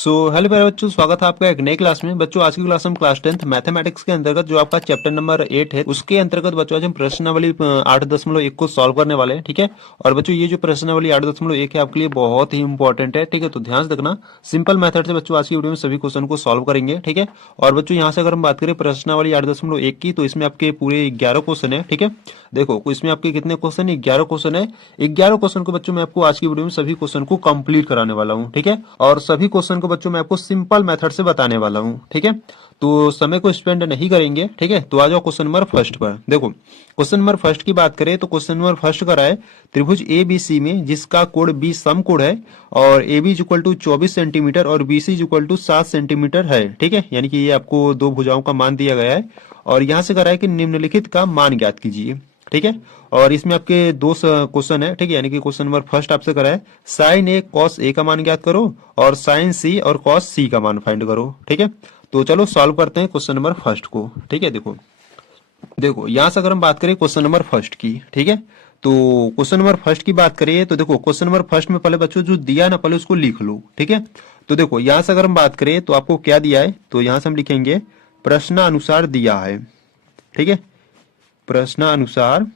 Hello प्यारे बच्चों, स्वागत है आपका एक नई क्लास में। बच्चों आज की क्लास हम क्लास 10th मैथमेटिक्स के अंतर्गत जो आपका चैप्टर नंबर 8 है उसके अंतर्गत बच्चों आज हम प्रश्नावली 8.1 को सॉल्व करने वाले हैं। ठीक है। और बच्चों ये जो प्रश्नावली 8.1 है आपके लिए बहुत ही इंपॉर्टेंट है। ठीक है, तो ध्यान से देखना। सिंपल मेथड से बच्चों आज की वीडियो में सभी क्वेश्चन को सॉल्व करेंगे। ठीक है। और बच्चों यहाँ से अगर हम बात करें प्रश्नावली 8.1 की, तो इसमें आपके पूरे 11 क्वेश्चन है। ठीक है, देखो इसमें आपके कितने क्वेश्चन है, 11 क्वेश्चन है। 11 क्वेश्चन को बच्चों मैं आपको आज की वीडियो में सभी क्वेश्चन को कंप्लीट कराने वाला हूँ। ठीक है, और सभी क्वेश्चन को बच्चों मैं आपको सिंपल मेथड से बताने वाला हूँ। ठीक है, तो समय को स्पेंड नहीं करेंगे। ठीक है, तो आ जाओ क्वेश्चन नंबर फर्स्ट पर। देखो क्वेश्चन नंबर फर्स्ट की बात करें तो क्वेश्चन नंबर फर्स्ट करा है त्रिभुज ए बी सी में जिसका कोण बी समकोण है और A B equal to 24 centimetre और B C equal to 7 centimetre है। ठीक है, यानी कि ये आपको दो भुजाओं का मान दिया गया है और यहाँ से करा है कि निम्नलिखित का मान ज्ञात कीजिए। ठीक है, और इसमें आपके दो क्वेश्चन है। ठीक है, यानी कि क्वेश्चन नंबर फर्स्ट आपसे करा है साइन ए कॉस ए का मान ज्ञात करो और साइन सी और कॉस सी का मान फाइंड करो। ठीक है, तो चलो सॉल्व करते हैं क्वेश्चन नंबर फर्स्ट को। ठीक है, देखो देखो यहां से अगर हम बात करें क्वेश्चन नंबर फर्स्ट की, ठीक है, तो क्वेश्चन नंबर फर्स्ट की बात करें तो देखो क्वेश्चन नंबर फर्स्ट में पहले बच्चों जो दिया ना पहले उसको लिख लो। ठीक है, तो देखो यहां से अगर हम बात करें तो आपको क्या दिया है, तो यहां से हम लिखेंगे प्रश्नानुसार दिया है। ठीक है, प्रश्नानुसार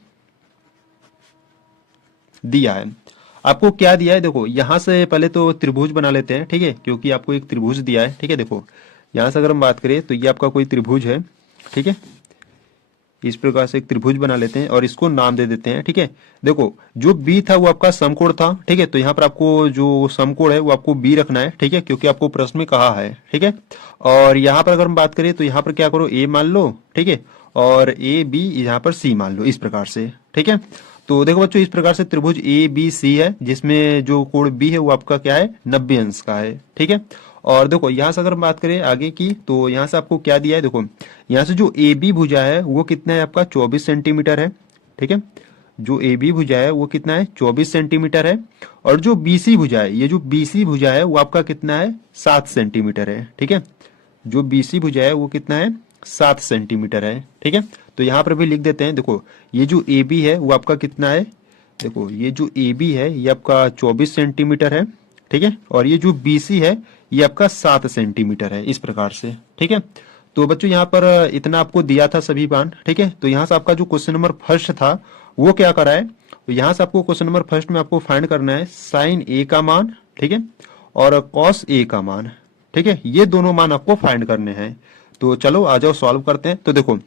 दिया है। आपको क्या दिया है, देखो यहां से पहले तो त्रिभुज बना लेते हैं। ठीक है, क्योंकि आपको एक त्रिभुज दिया है। ठीक है, देखो यहां से अगर हम बात करें तो ये आपका कोई त्रिभुज है। ठीक है, इस प्रकार से एक त्रिभुज बना लेते हैं और इसको नाम दे देते हैं। ठीक है, देखो जो बी था वो आपका समकोण था। ठीक है, तो यहाँ पर आपको जो समकोण है वो आपको बी रखना है। ठीक है, क्योंकि आपको प्रश्न में कहा है। ठीक है, और यहाँ पर अगर हम बात करें तो यहाँ पर क्या करो, ए मान लो। ठीक है, और ए बी यहाँ पर सी मान लो, इस प्रकार से। ठीक है, तो देखो बच्चों इस प्रकार से त्रिभुज ए बी सी है जिसमें जो कोण बी है वो आपका क्या है, 90 अंश का है। ठीक है, और देखो यहां से अगर हम बात करें आगे की तो यहां से आपको क्या दिया है, देखो यहां से जो ए बी भुजा है वो कितना है आपका 24 सेंटीमीटर है। ठीक है, जो ए बी भुजा है वो कितना है 24 सेंटीमीटर है और जो बी सी भुजा है, ये जो बी सी भुजा है वो आपका कितना है 7 सेंटीमीटर है। ठीक है, जो बी सी भुजा है वो कितना है 7 सेंटीमीटर है। ठीक है, तो यहाँ पर भी लिख देते हैं। देखो ये जो ए बी है वो आपका कितना है, देखो ये जो ए बी है ये आपका 24 सेंटीमीटर है। ठीक है, और ये जो बी सी है ये आपका 7 सेंटीमीटर है, इस प्रकार से। ठीक है, तो बच्चों यहाँ पर इतना आपको दिया था सभी मान। ठीक है, तो यहाँ से आपका जो क्वेश्चन नंबर फर्स्ट था वो क्या करा है, तो यहाँ से आपको क्वेश्चन नंबर फर्स्ट में आपको फाइंड करना है साइन ए का मान। ठीक है, और कॉस ए का मान। ठीक है, ये दोनों मान आपको फाइंड करने हैं। तो चलो आ जाओ सॉल्व करते हैं। तो देखो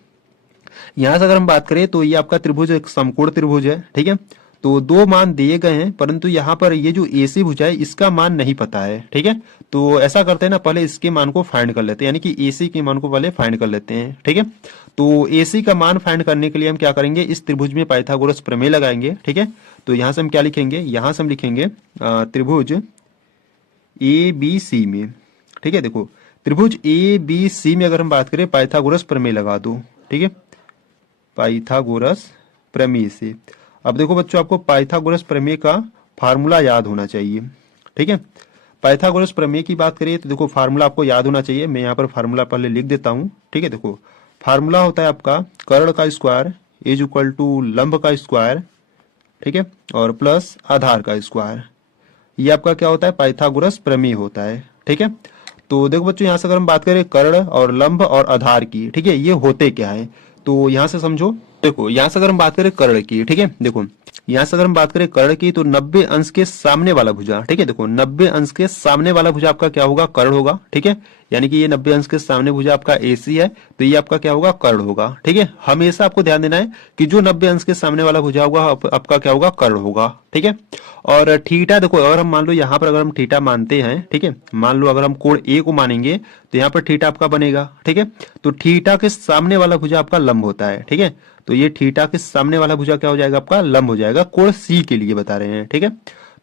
यहां से अगर हम बात करें तो ये आपका त्रिभुज एक समकोण त्रिभुज है। ठीक है, तो दो मान दिए गए हैं परंतु यहाँ पर ये जो एसी भुजा है इसका मान नहीं पता है। ठीक है, तो ऐसा करते हैं ना, पहले इसके मान को फाइंड कर लेते हैं, यानी कि एसी के मान को पहले फाइंड कर लेते हैं। ठीक है, तो एसी का मान फाइंड करने के लिए हम क्या करेंगे, इस त्रिभुज में पाइथागोरस प्रमेय लगाएंगे। ठीक है, तो यहां से हम क्या लिखेंगे, यहां से हम लिखेंगे त्रिभुज ए बी सी में। ठीक है, देखो त्रिभुज ए बी सी में अगर हम बात करें पाइथागोरस प्रमेय लगा दो। ठीक है, पाइथागोरस प्रमेय से। अब देखो बच्चों आपको पाइथागोरस प्रमेय का फार्मूला याद होना चाहिए। ठीक है, पाइथागोरस प्रमेय की बात करिए तो देखो फार्मूला आपको याद होना चाहिए। मैं यहाँ पर फार्मूला पहले लिख देता हूँ। ठीक है, देखो फार्मूला होता है आपका कर्ण का स्क्वायर इज इक्वल टू लंब का स्क्वायर। ठीक है, और प्लस आधार का स्क्वायर। ये आपका क्या होता है, पाइथागोरस प्रमेय होता है। ठीक है, तो देखो बच्चों यहाँ से अगर हम बात करें कर्ण और लंब और आधार की, ठीक है, ये होते क्या है, तो यहां से समझो। देखो यहां से अगर हम बात करें कर्ण की, ठीक है, देखो यहां से अगर हम बात करें कर्ण की तो 90 अंश के सामने वाला भुजा। ठीक है, देखो 90 अंश के सामने वाला भुजा आपका क्या होगा, कर्ण होगा। ठीक है, यानी कि ये 90 अंश के सामने भुजा आपका एसी है तो ये आपका क्या होगा, कर्ण होगा। ठीक है, हमेशा आपको ध्यान देना है कि जो 90 अंश के सामने वाला भुजा होगा आपका क्या होगा, कर्ण होगा। ठीक है, और थीटा देखो अगर हम मान लो यहाँ पर अगर हम थीटा मानते हैं, ठीक है, मान लो अगर हम कोण ए को मानेंगे तो यहाँ पर थीटा आपका बनेगा। ठीक है, तो थीटा के सामने वाला भुजा आपका लंब होता है। ठीक है, तो ये थीटा के सामने वाला भुजा क्या हो जाएगा, आपका लंब हो जाएगा। कोण सी के लिए बता रहे हैं। ठीक है,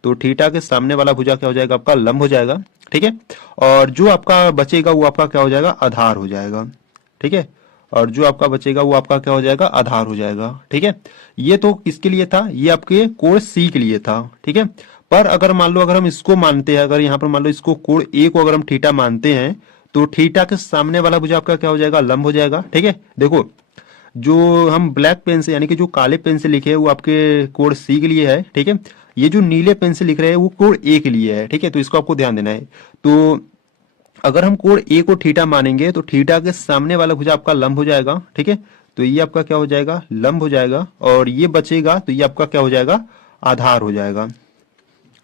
तो थीटा के सामने वाला भुजा क्या हो जाएगा, आपका लंब हो जाएगा। ठीक है, और जो आपका बचेगा वो आपका क्या हो जाएगा, आधार हो जाएगा। ठीक है, और जो आपका बचेगा वो आपका क्या हो जाएगा, आधार हो जाएगा। ठीक है, ये तो किसके लिए था, ये आपके कोण सी के लिए था। ठीक है, पर अगर मान लो अगर हम इसको मानते हैं, अगर यहाँ पर मान लो इसको कोण ए को अगर हम थीटा मानते हैं तो थीटा के सामने वाला भुजा आपका क्या हो जाएगा, लंब हो जाएगा। ठीक है, देखो जो हम ब्लैक पेन से यानी कि जो काले पेन से लिखे हैं वो आपके कोड सी के लिए है। ठीक है, ये जो नीले पेन से लिख रहे हैं वो कोड ए के लिए है। ठीक है, तो इसको आपको ध्यान देना है। तो अगर हम कोण ए को थीटा मानेंगे तो थीटा के सामने वाला भुजा आपका लंब हो जाएगा, ठीक है। तो ये आपका क्या हो जाएगा, लंब हो जाएगा, और ये बचेगा तो ये आपका क्या हो जाएगा, आधार हो जाएगा,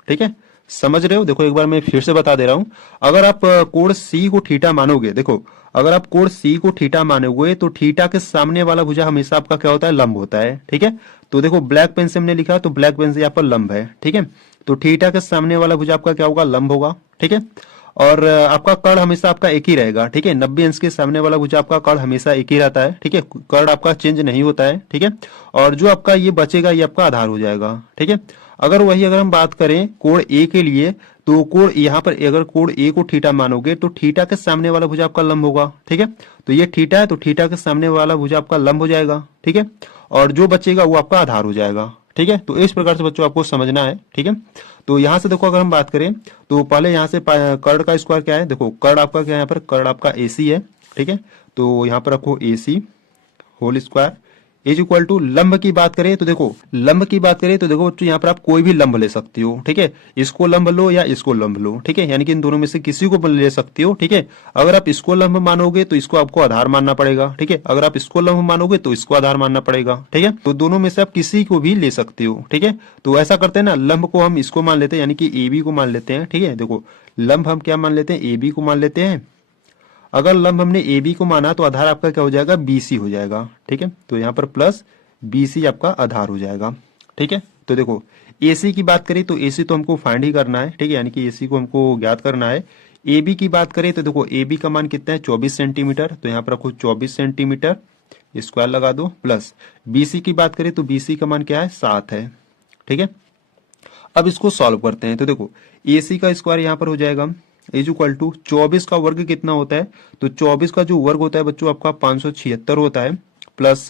ठीक है। समझ रहे हो? देखो एक बार मैं फिर से बता दे रहा हूं। अगर आप कोण सी को थीटा मानोगे, देखो अगर आप कोण सी को थीटा मानोगे तो थीटा के सामने वाला भुजा हमेशा आपका क्या होता है, लंब होता है, ठीक है। तो देखो ब्लैक पेन से हमने लिखा तो ब्लैक पेन से यहाँ पर लंब है, ठीक है। तो थीटा के सामने वाला भुजा आपका क्या होगा, लंब होगा, ठीक है। और आपका कर्ण हमेशा आपका एक ही रहेगा, ठीक है। 90 अंश के सामने वाला भुजा आपका कर्ण हमेशा एक ही रहता है, ठीक है। कर्ण आपका चेंज नहीं होता है, ठीक है। और जो आपका ये बचेगा ये आपका आधार हो जाएगा, ठीक है। अगर हम बात करें कोण ए के लिए, तो कोण यहाँ पर अगर कोण ए को थीटा मानोगे तो थीटा के सामने वाला भुजा आपका लंब होगा, ठीक है। तो ये थीटा है तो थीटा के सामने वाला भुजा आपका लंब हो जाएगा, ठीक है। और जो बचेगा वो आपका आधार हो जाएगा, ठीक है। तो इस प्रकार से बच्चों आपको समझना है, ठीक है। तो यहां से देखो अगर हम बात करें तो पहले यहां से कर्ण का स्क्वायर क्या है, देखो कर्ण आपका क्या है, यहाँ पर कर्ण आपका एसी है, ठीक है। तो यहाँ पर रखो AC whole square is equal to, लंब की बात करें तो देखो लंब की बात करें तो देखो बच्चों यहाँ पर आप कोई भी लंब ले सकती हो, ठीक है। इसको लंब लो या इसको लंब लो, ठीक है। यानी कि इन दोनों में से किसी को ले सकती हो, ठीक है। अगर आप इसको लंब मानोगे तो इसको आपको आधार मानना पड़ेगा, ठीक है। अगर आप इसको लंब मानोगे तो इसको आधार मानना पड़ेगा, ठीक है। तो दोनों में से आप किसी को भी ले सकते हो, ठीक है। तो ऐसा करते हैं ना, लंब को हम इसको मान लेते हैं यानी कि ए बी को मान लेते हैं, ठीक है। देखो लंब हम क्या मान लेते हैं, ए बी को मान लेते हैं। अगर लंब हमने ए बी को माना तो आधार आपका क्या हो जाएगा, बीसी हो जाएगा, ठीक है। तो यहाँ पर प्लस बीसी आपका आधार हो जाएगा, ठीक है। तो देखो एसी की बात करें तो एसी तो हमको फाइंड ही करना है, ठीक है। यानी कि एसी को हमको ज्ञात करना है। ए बी की बात करें तो देखो ए बी का मान कितना है, 24 सेंटीमीटर। तो यहाँ पर रखो 24 सेंटीमीटर, स्क्वायर लगा दो, प्लस बीसी की बात करें तो बीसी का मान क्या है, 7 है, ठीक है। अब इसको सॉल्व करते हैं तो देखो एसी का स्क्वायर यहाँ पर हो जाएगा इज इक्वल टू 24 का वर्ग कितना होता है, तो 24 का जो वर्ग होता है बच्चों आपका 576 होता है, प्लस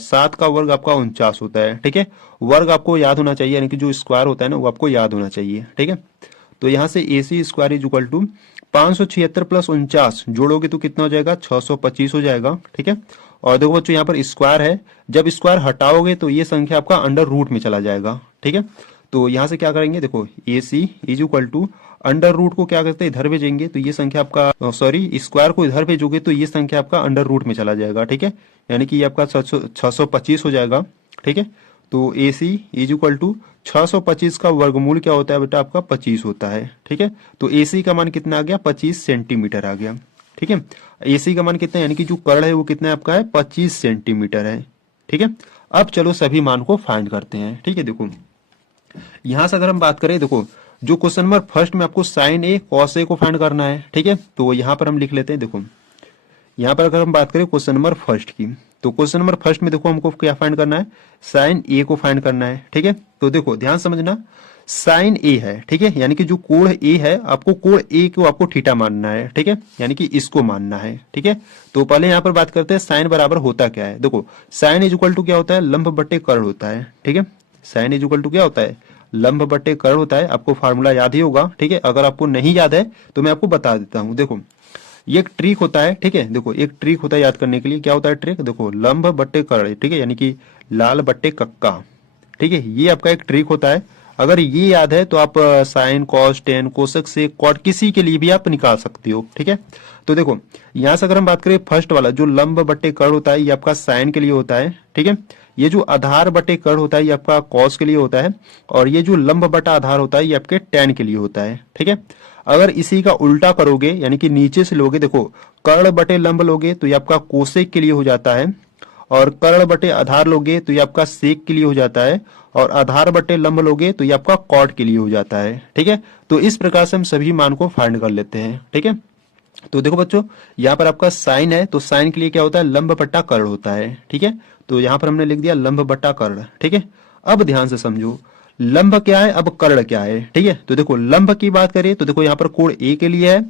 7 का वर्ग आपका 49 होता है, ठीक है। वर्ग आपको याद होना चाहिए, यानी कि जो स्क्वायर होता है ना वो आपको याद होना चाहिए, ठीक है। तो यहाँ से A C square is equal to 576 plus 49 जोड़ोगे तो कितना हो जाएगा, 625 हो जाएगा, ठीक है। और देखो बच्चों यहाँ पर स्क्वायर है, जब स्क्वायर हटाओगे तो ये संख्या आपका अंडर रूट में चला जाएगा, ठीक है। तो यहाँ से क्या करेंगे, देखो A C is equal to under root को क्या करते हैं, इधर भेजेंगे तो ये संख्या आपका सॉरी स्क्वायर को इधर भेजोगे तो ये संख्या आपका अंडर रूट में चला जाएगा, ठीक है। यानी कि ये आपका 625 हो जाएगा, ठीक है। तो ए सी इज इक्वल टू 625 का वर्गमूल क्या होता है बेटा, आपका 25 होता है, ठीक है। तो ए सी का मान कितना आ गया, 25 सेंटीमीटर आ गया, ठीक है। ए सी का मान कितना है, यानी कि जो कर्ण है वो कितना आपका है, 25 सेंटीमीटर है, ठीक है। अब चलो सभी मान को फाइंड करते हैं, ठीक है। देखो यहां से अगर हम बात करें, देखो जो क्वेश्चन नंबर फर्स्ट में आपको साइन ए कॉस ए को फाइंड करना है, ठीक है। तो यहां पर हम लिख लेते हैं, देखो यहां पर अगर हम बात करें क्वेश्चन नंबर फर्स्ट की, तो क्वेश्चन नंबर फर्स्ट में देखो हमको क्या फाइंड करना है, साइन ए को फाइंड करना है, ठीक है। तो देखो ध्यान समझना, साइन ए है, ठीक है। यानी कि जो कोण ए है, आपको कोण ए को आपको थीटा मानना है, ठीक है। यानी कि इसको मानना है, ठीक है। तो पहले यहां पर बात करते हैं साइन बराबर होता क्या है। देखो साइन इज इक्वल टू क्या होता है, लंब बटे कर्ण होता है, ठीक है। साइन इज इक्वल टू क्या होता है, लंब बटे कर्ण होता है। आपको फार्मूला याद ही होगा, ठीक है। अगर आपको नहीं याद है तो मैं आपको बता देता हूं। देखो ये एक ट्रिक होता है, ठीक है। देखो एक ट्रिक होता है याद करने के लिए, क्या होता है ट्रिक, देखो लंब बट्टे कर्ण, ठीक है। यानी कि लाल बट्टे कक्का, ठीक है। ये आपका एक ट्रिक होता है। अगर ये याद है तो आप साइन कॉस टेन कोसेक से कॉट किसी के लिए भी आप निकाल सकते हो, ठीक है। तो देखो यहां से अगर हम बात करें फर्स्ट वाला जो लंब बट्टे कर्ण होता है, ये आपका साइन के लिए होता है, ठीक है। ये जो आधार बटे कर्ण होता है ये आपका कॉस के लिए होता है, और ये जो लंब बटा आधार होता है ये आपके टेन के लिए होता है, ठीक है। अगर इसी का उल्टा करोगे, यानी कि नीचे से लोगे, देखो कर्ण बटे लंब लोगे तो ये आपका कोसेक के लिए हो जाता है, और कर्ण बटे आधार लोगे तो ये आपका सेक के लिए हो जाता है, और आधार बटे लंब लोगे तो ये आपका कॉट के लिए हो जाता है, ठीक है। तो इस प्रकार से हम सभी मान को फाइंड कर लेते हैं, ठीक है। तो देखो बच्चों यहाँ पर आपका साइन है, तो साइन के लिए क्या होता है, लंब बट्टा कर्ण होता है, ठीक है। तो यहाँ पर हमने लिख दिया लंब बट्टा कर्ण, ठीक है। अब ध्यान से समझो लंब क्या है, अब कर्ण क्या है, ठीक है। तो देखो लंब की बात करें तो देखो यहाँ पर कोण ए के लिए है,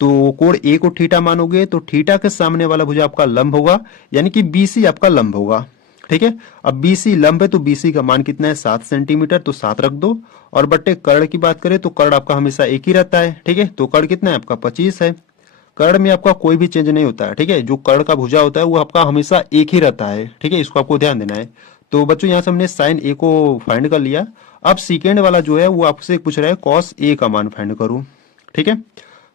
तो कोण ए को थीटा मानोगे तो थीटा के सामने वाला भुजा आपका लंब होगा, यानी कि बीसी आपका लंब होगा, ठीक है। अब बीसी लंब है तो बीसी का मान कितना है, 7 सेंटीमीटर, तो 7 रख दो। और बट्टे कर्ण की बात करें तो कर्ण आपका हमेशा एक ही रहता है, ठीक है। तो कर्ण कितना है आपका 25 है। कर्ण में आपका कोई भी चेंज नहीं होता है, ठीक है। जो कर्ण का भुजा होता है वो आपका हमेशा एक ही रहता है, ठीक है। इसको आपको ध्यान देना है। तो बच्चों यहाँ से हमने साइन ए को फाइंड कर लिया। अब सेकेंड वाला जो है वो आपसे पूछ रहा है कॉस ए का मान फाइंड करूं, ठीक है।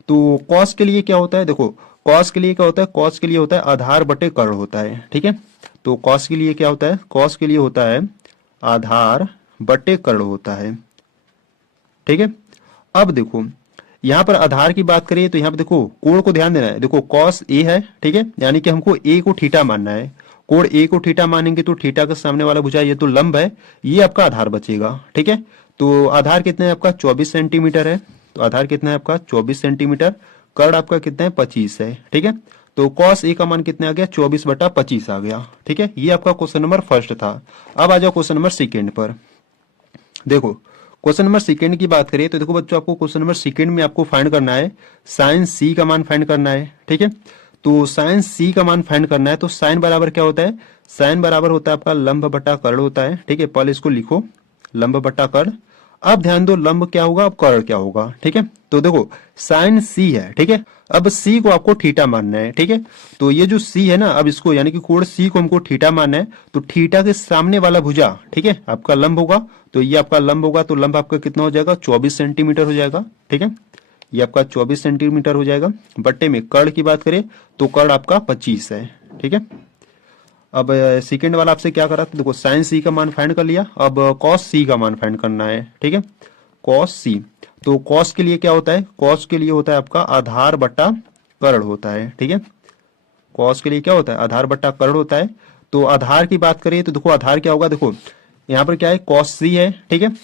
तो कॉस के लिए क्या होता है, देखो कॉस के लिए क्या होता है, कॉस के लिए होता है आधार बटे कर्ण होता है, ठीक है। तो कॉस के लिए क्या होता है, कॉस के लिए होता है आधार बटे कर्ण होता है, ठीक है। अब देखो यहाँ पर आधार की बात करें तो यहाँ पर देखो कोण को ध्यान देना है, देखो कॉस ए है, ठीक है, यानी कि हमको ए को थीटा मानना है। कोण ए को थीटा मानेंगे तो थीटा के सामने वाला भुजा ये तो लंब है, ये आपका आधार बचेगा, ठीक है। तो आधार कितना है आपका 24 सेंटीमीटर है, तो आधार कितना है आपका 24 सेंटीमीटर, कर्ण आपका कितना है 25 है, ठीक है। तो कॉस ए का मान कितना आ गया 24/25 आ गया, ठीक है। ये आपका क्वेश्चन नंबर फर्स्ट था। अब आ जाओ क्वेश्चन नंबर सेकेंड पर। देखो क्वेश्चन नंबर सेकेंड की बात करें तो देखो बच्चों आपको क्वेश्चन नंबर सेकेंड में आपको फाइंड करना है साइन सी का मान फाइंड करना है, ठीक है। तो साइन सी का मान फाइंड करना है तो साइन बराबर क्या होता है, साइन बराबर होता है आपका लंब बटा कर्ण होता है, ठीक है। पहले इसको लिखो लंब बटा कर्ण। अब ध्यान दो लंब क्या होगा, अब कर्ण क्या होगा, ठीक है। तो देखो साइन सी है, ठीक है। अब सी को आपको थीटा मानना है, ठीक है। तो ये जो सी है ना, अब इसको यानी कि कोण सी को हमको थीटा मानना है, तो थीटा के सामने वाला भुजा, ठीक है, आपका लंब होगा। तो ये आपका लंब होगा, तो लंब आपका कितना हो जाएगा 24 सेंटीमीटर हो जाएगा, ठीक है। ये आपका 24 सेंटीमीटर हो जाएगा। बट्टे में कर्ण की बात करें तो कर्ण आपका 25 है, ठीक है। अब सेकेंड वाला आपसे क्या करा, तो देखो साइन सी का मान फाइंड कर लिया, अब कॉस सी का मान फाइंड करना है, ठीक है। कॉस सी, तो कॉस के लिए क्या होता है, कॉस के लिए होता है आपका आधार बट्टा कर्ण होता है, ठीक है। कॉस के लिए क्या होता है आधार बट्टा कर्ण होता है। तो आधार की बात करें तो देखो आधार क्या होगा, देखो यहाँ पर क्या है कॉस सी है, ठीक है।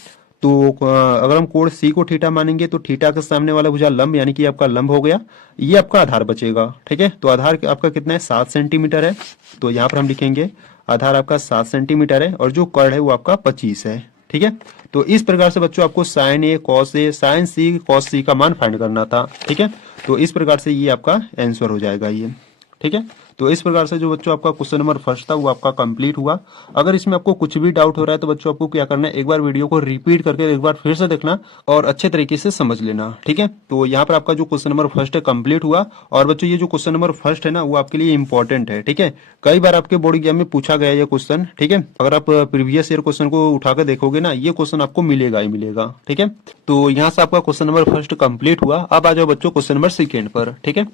तो अगर हम कोण सी को थीटा मानेंगे तो थीटा के सामने वाला भुजा लंब यानी कि आपका लंब हो गया, ये आपका आधार बचेगा, ठीक है। तो आधार आपका कितना है 7 सेंटीमीटर है, तो यहाँ पर हम लिखेंगे आधार आपका 7 सेंटीमीटर है और जो कर्ण है वो आपका 25 है, ठीक है। तो इस प्रकार से बच्चों आपको sign A cos A sign C cos सी का मान फाइंड करना था, ठीक है। तो इस प्रकार से ये आपका आंसर हो जाएगा ये, ठीक है। तो इस प्रकार से जो बच्चों आपका क्वेश्चन नंबर फर्स्ट था वो आपका कंप्लीट हुआ। अगर इसमें आपको कुछ भी डाउट हो रहा है तो बच्चों आपको क्या करना है, एक बार वीडियो को रिपीट करके एक बार फिर से देखना और अच्छे तरीके से समझ लेना, ठीक है। तो यहाँ पर आपका जो क्वेश्चन नंबर फर्स्ट है कंप्लीट हुआ। और बच्चों ये जो क्वेश्चन नंबर फर्स्ट है ना वो आपके लिए इंपॉर्टेंट है, ठीक है। कई बार आपके बोर्ड एग्जाम में पूछा गया ये क्वेश्चन, ठीक है। अगर आप प्रीवियस ईयर क्वेश्चन को उठाकर देखोगे ना ये क्वेश्चन आपको मिलेगा ही मिलेगा, ठीक है। तो यहाँ से आपका क्वेश्चन नंबर फर्स्ट कंप्लीट हुआ। अब आ जाओ बच्चों क्वेश्चन नंबर सेकेंड पर, ठीक है।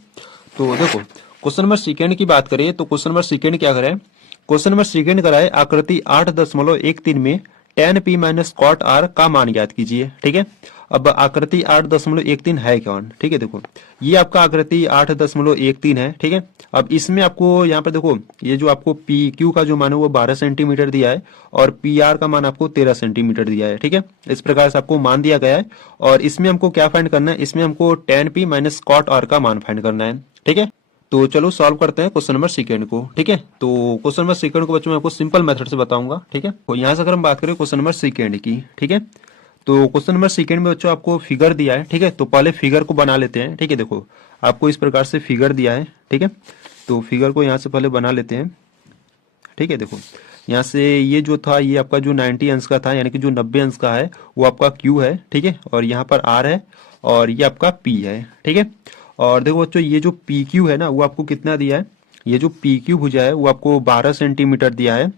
तो देखो क्वेश्चन नंबर सेकेंड की बात करें तो क्वेश्चन नंबर सेकेंड क्या करे, क्वेश्चन नंबर सेकेंड करा है आकृति 8.13 में tan p minus cot r का मान ज्ञात कीजिए, ठीक है। अब आकृति 8.13 है कौन, ठीक है। देखो ये आपका आकृति 8.13 है, ठीक है। अब इसमें आपको यहाँ पर देखो ये जो आपको पी क्यू का जो मान है वो 12 सेंटीमीटर दिया है और पी आर का मान आपको 13 सेंटीमीटर दिया है, ठीक है। इस प्रकार से आपको मान दिया गया है और इसमें हमको क्या फाइंड करना है, इसमें हमको tan p minus cot r का मान फाइंड करना है, ठीक है। तो चलो सॉल्व करते हैं क्वेश्चन नंबर सेकेंड को, ठीक है। तो क्वेश्चन नंबर सेकेंड को बच्चों मैं आपको सिंपल मेथड से बताऊंगा, ठीक है। तो यहाँ से अगर हम बात करें क्वेश्चन नंबर सेकेंड की, ठीक है। तो क्वेश्चन नंबर सेकेंड में बच्चों आपको फिगर दिया है, ठीक है। तो पहले फिगर को बना लेते हैं, ठीक है। देखो आपको इस प्रकार से फिगर दिया है, ठीक है। तो फिगर को यहाँ से पहले बना लेते हैं, ठीक है। देखो यहाँ से ये जो था ये आपका जो 90 अंश का था यानी कि जो 90 अंश का है वो आपका Q है, ठीक है। और यहाँ पर R है और ये आपका P है, ठीक है। और देखो बच्चों ये जो PQ है ना वो आपको कितना दिया है, ये जो PQ भुजा है वो आपको 12 सेंटीमीटर दिया है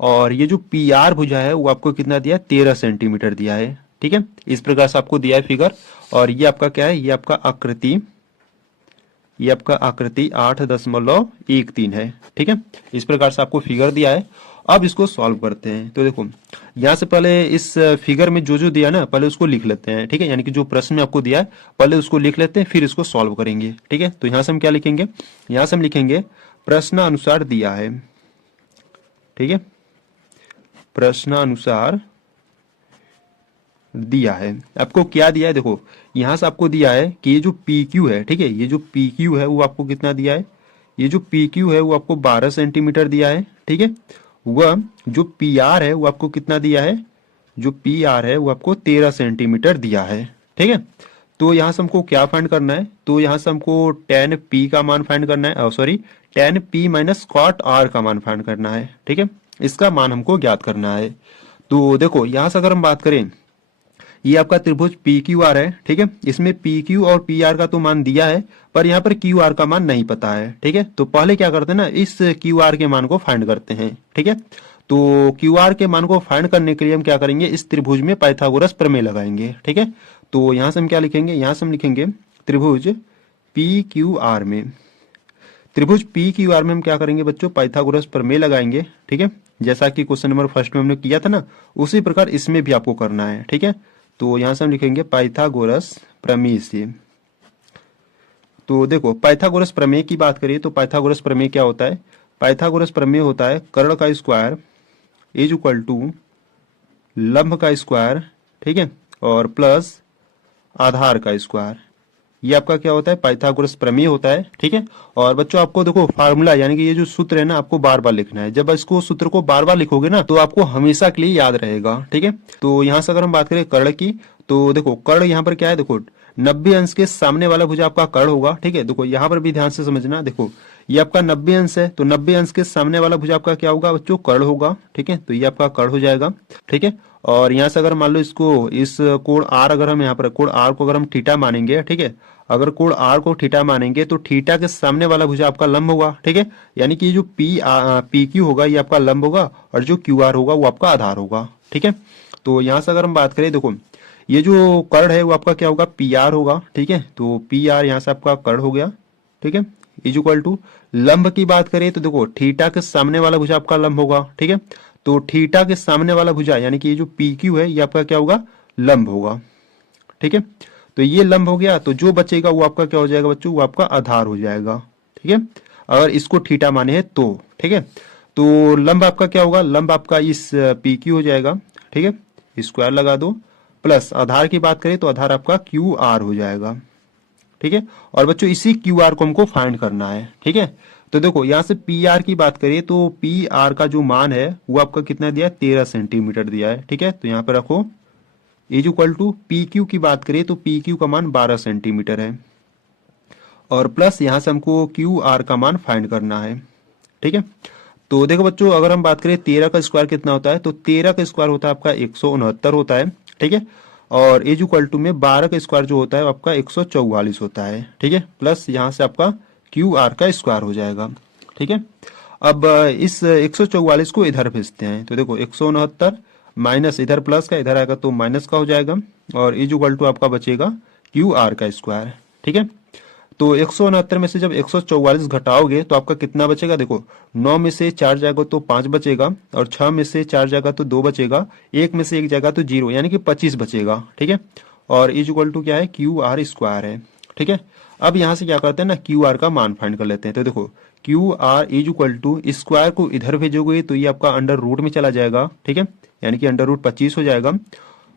और ये जो PR भुजा है वो आपको कितना दिया है 13 सेंटीमीटर दिया है, ठीक है। इस प्रकार से आपको दिया है फिगर। और ये आपका क्या है, ये आपका आकृति, ये आपका आकृति 8.13 है, ठीक है। इस प्रकार से आपको फिगर दिया है। अब इसको सॉल्व करते हैं। तो देखो यहाँ से पहले इस फिगर में जो जो दिया ना पहले उसको लिख लेते हैं, ठीक है। यानी कि जो प्रश्न में आपको दिया है पहले उसको लिख लेते हैं फिर इसको सॉल्व करेंगे, ठीक है। तो यहाँ से हम क्या लिखेंगे, यहाँ से हम लिखेंगे प्रश्नानुसार दिया है, ठीक है। प्रश्नानुसार दिया है। आपको क्या दिया है, देखो यहां से आपको दिया है कि ये जो PQ है, ठीक है, ये जो PQ है वो आपको कितना दिया है, ये जो PQ है वो आपको 12 सेंटीमीटर दिया है, ठीक है। वह जो PR है वो आपको कितना दिया है, जो PR है वो आपको 13 सेंटीमीटर दिया है, ठीक है। तो यहाँ से हमको क्या फाइंड करना है, तो यहाँ से हमको tan P का मान फाइंड करना है, sorry tan P minus cot R का मान फाइंड करना है, ठीक है। इसका मान हमको ज्ञात करना है। तो देखो यहाँ से अगर हम बात करें ये आपका त्रिभुज PQR है, ठीक है। इसमें PQ और PR का तो मान दिया है पर यहाँ पर QR का मान नहीं पता है, ठीक है। तो पहले क्या करते हैं ना इस QR के मान को फाइंड करते हैं, ठीक है। तो QR के मान को फाइंड करने के लिए हम क्या करेंगे, इस त्रिभुज में पाइथागोरस प्रमेय लगाएंगे, ठीक है। तो यहाँ से हम क्या लिखेंगे, यहाँ से हम लिखेंगे त्रिभुज पी क्यू आर में, त्रिभुज पी क्यू आर में हम क्या करेंगे बच्चों, पाइथागोरस प्रमेय लगाएंगे। ठीक है, जैसा कि क्वेश्चन नंबर फर्स्ट में हमने किया था ना, उसी प्रकार इसमें भी आपको करना है। ठीक है, तो यहां से हम लिखेंगे पाइथागोरस प्रमेय से। तो देखो पाइथागोरस प्रमेय की बात करिए तो पाइथागोरस प्रमेय क्या होता है, पाइथागोरस प्रमेय होता है कर्ण का स्क्वायर इज इक्वल टू लंब का स्क्वायर, ठीक है, और प्लस आधार का स्क्वायर। ये आपका क्या होता है, पाइथागोरस प्रमेय होता है। ठीक है, और बच्चों आपको देखो फार्मूला यानी कि ये जो सूत्र है ना, आपको बार बार लिखना है। जब इसको सूत्र को बार बार लिखोगे ना तो आपको हमेशा के लिए याद रहेगा। ठीक है, तो यहां से अगर हम बात करें कर्ण की, तो देखो कर्ण यहाँ पर क्या है, देखो 90 अंश के सामने वाला भुजा आपका कर्ण होगा। ठीक है, देखो यहाँ पर भी ध्यान से समझना, देखो ये आपका 90 अंश है, तो 90 अंश के सामने वाला भुजा आपका क्या होगा बच्चों, कर्ण होगा। ठीक है, तो ये आपका कर्ण हो जाएगा। ठीक है, और यहाँ से अगर मान लो इसको, इस कोण आर, अगर हम यहाँ पर कोण आर को अगर हम थीटा मानेंगे, ठीक है, अगर कोण आर को थीटा मानेंगे तो थीटा के सामने वाला भुजा आपका लंब होगा। ठीक है, यानी कि जो पी क्यू होगा ये आपका लंब होगा, और जो क्यू आर होगा वो आपका आधार होगा। ठीक है, तो यहाँ से अगर हम बात करें, देखो ये जो कर्ण है वो आपका क्या होगा, पी आर होगा। ठीक है, तो पी आर यहाँ से आपका कर्ण हो गया। ठीक है, इज इक्वल टू लंब की बात करें तो देखो थीटा के सामने वाला भुजा आपका लंब होगा। ठीक है, तो थीटा के सामने वाला भुजा यानी कि ये जो पी क्यू है ये आपका क्या होगा, लंब होगा। ठीक है, तो ये लंब हो गया, तो जो बचेगा वो आपका क्या हो जाएगा बच्चों, वो आपका आधार हो जाएगा। ठीक है, अगर इसको थीटा माने है तो। ठीक है, तो लंब आपका क्या होगा, लंब आपका इस पी क्यू हो जाएगा। ठीक है, स्क्वायर लगा दो, प्लस आधार की बात करें तो आधार आपका क्यू आर हो जाएगा। ठीक है, और बच्चों इसी क्यू आर को हमको फाइंड करना है। ठीक है, तो देखो यहां से पी आर की बात करें तो पी आर का जो मान है वो आपका कितना दिया है, 13 सेंटीमीटर दिया है। ठीक है, तो यहाँ पे रखो is equal to P Q की बात करें तो पी क्यू का मान 12 सेंटीमीटर है, और प्लस यहां से हमको क्यू आर का मान फाइंड करना है। ठीक है, तो देखो बच्चों अगर हम बात करें 13 का स्क्वायर कितना होता है, तो 13 का स्क्वायर होता है आपका 169 होता है। ठीक है, और इज इक्वल टू में 12 का स्क्वायर जो होता है आपका 144 होता है। ठीक है, प्लस यहाँ से आपका क्यू आर का स्क्वायर हो जाएगा। ठीक है, अब इस 144 को इधर भेजते हैं, तो देखो 169 माइनस इधर प्लस का, इधर आएगा तो माइनस का हो जाएगा, और इज इक्वल टू आपका बचेगा क्यू आर का स्क्वायर। ठीक है, तो 169 में से जब 144 घटाओगे तो आपका कितना बचेगा, देखो 9 में से 4 जाएगा तो 5 बचेगा, और 6 में से 4 जाएगा तो 2 बचेगा, 1 में से 1 जाएगा तो 0, यानी कि 25 बचेगा। ठीक है, और इज इक्वल टू क्या है, क्यू आर स्क्वायर है। ठीक है, अब यहाँ से क्या करते हैं ना, क्यू आर का मान फाइंड कर लेते हैं। तो देखो Q R is equal to square को इधर भेजोगे तो ये आपका अंडर रूट में चला जाएगा। ठीक है, यानी कि अंडर रूट 25 हो जाएगा,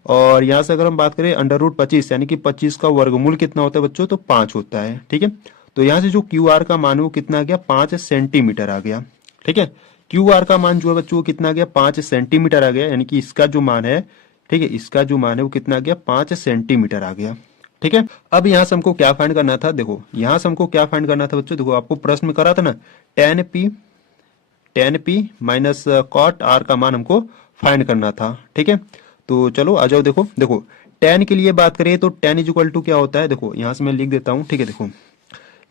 और यहाँ से अगर हम बात करें अंडर रूट 25 यानी कि 25 का वर्गमूल कितना होता है बच्चों, तो 5 होता है। ठीक है, तो यहाँ से जो क्यू आर का मान है वो कितना आ गया, 5 सेंटीमीटर आ गया। ठीक है, क्यू आर का मान जो है बच्चों वो कितना आ गया, 5 सेंटीमीटर आ गया, यानी कि इसका जो मान है, ठीक है, इसका जो मान है वो कितना आ गया, 5 सेंटीमीटर आ गया। ठीक है, अब यहाँ से हमको क्या फाइंड करना था, देखो यहाँ से हमको क्या फाइंड करना था बच्चों, देखो आपको प्रश्न में करा था ना, tan P minus cot R का मान हमको फाइंड करना था। ठीक है, तो चलो आ जाओ, देखो देखो टेन के लिए बात करें तो टेन इज इक्वल टू क्या होता है, देखो यहाँ से मैं लिख देता हूँ। ठीक है, देखो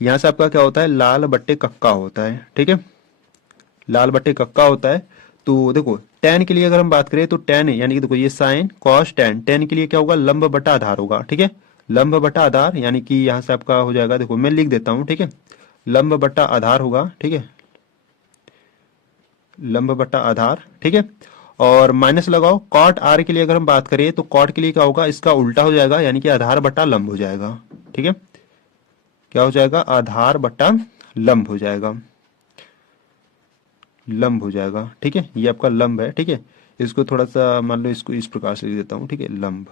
यहाँ से आपका क्या होता है, लाल बट्टे कक्का होता है। ठीक है, लाल बट्टे कक्का होता है। तो देखो टेन के लिए अगर हम बात करें तो टेन यानी कि देखो ये साइन कॉस टेन, टेन के लिए क्या होगा, लंब बटा आधार होगा। ठीक है, लंब बटा आधार यानी कि यहाँ से आपका हो जाएगा, देखो मैं लिख देता हूँ। ठीक है, लंब बटा आधार होगा। ठीक है, लंब बटा आधार। ठीक है, और माइनस लगाओ, कॉट आर के लिए अगर हम बात करें तो कॉट के लिए क्या होगा, इसका उल्टा हो जाएगा, यानी कि आधार बटा लंब हो जाएगा। ठीक है, क्या हो जाएगा, आधार बटा लंब हो जाएगा, लंब हो जाएगा। ठीक है, ये आपका लंब है। ठीक है, इसको थोड़ा सा मान लो इसको इस प्रकार से लिख देता हूँ। ठीक है, लंब।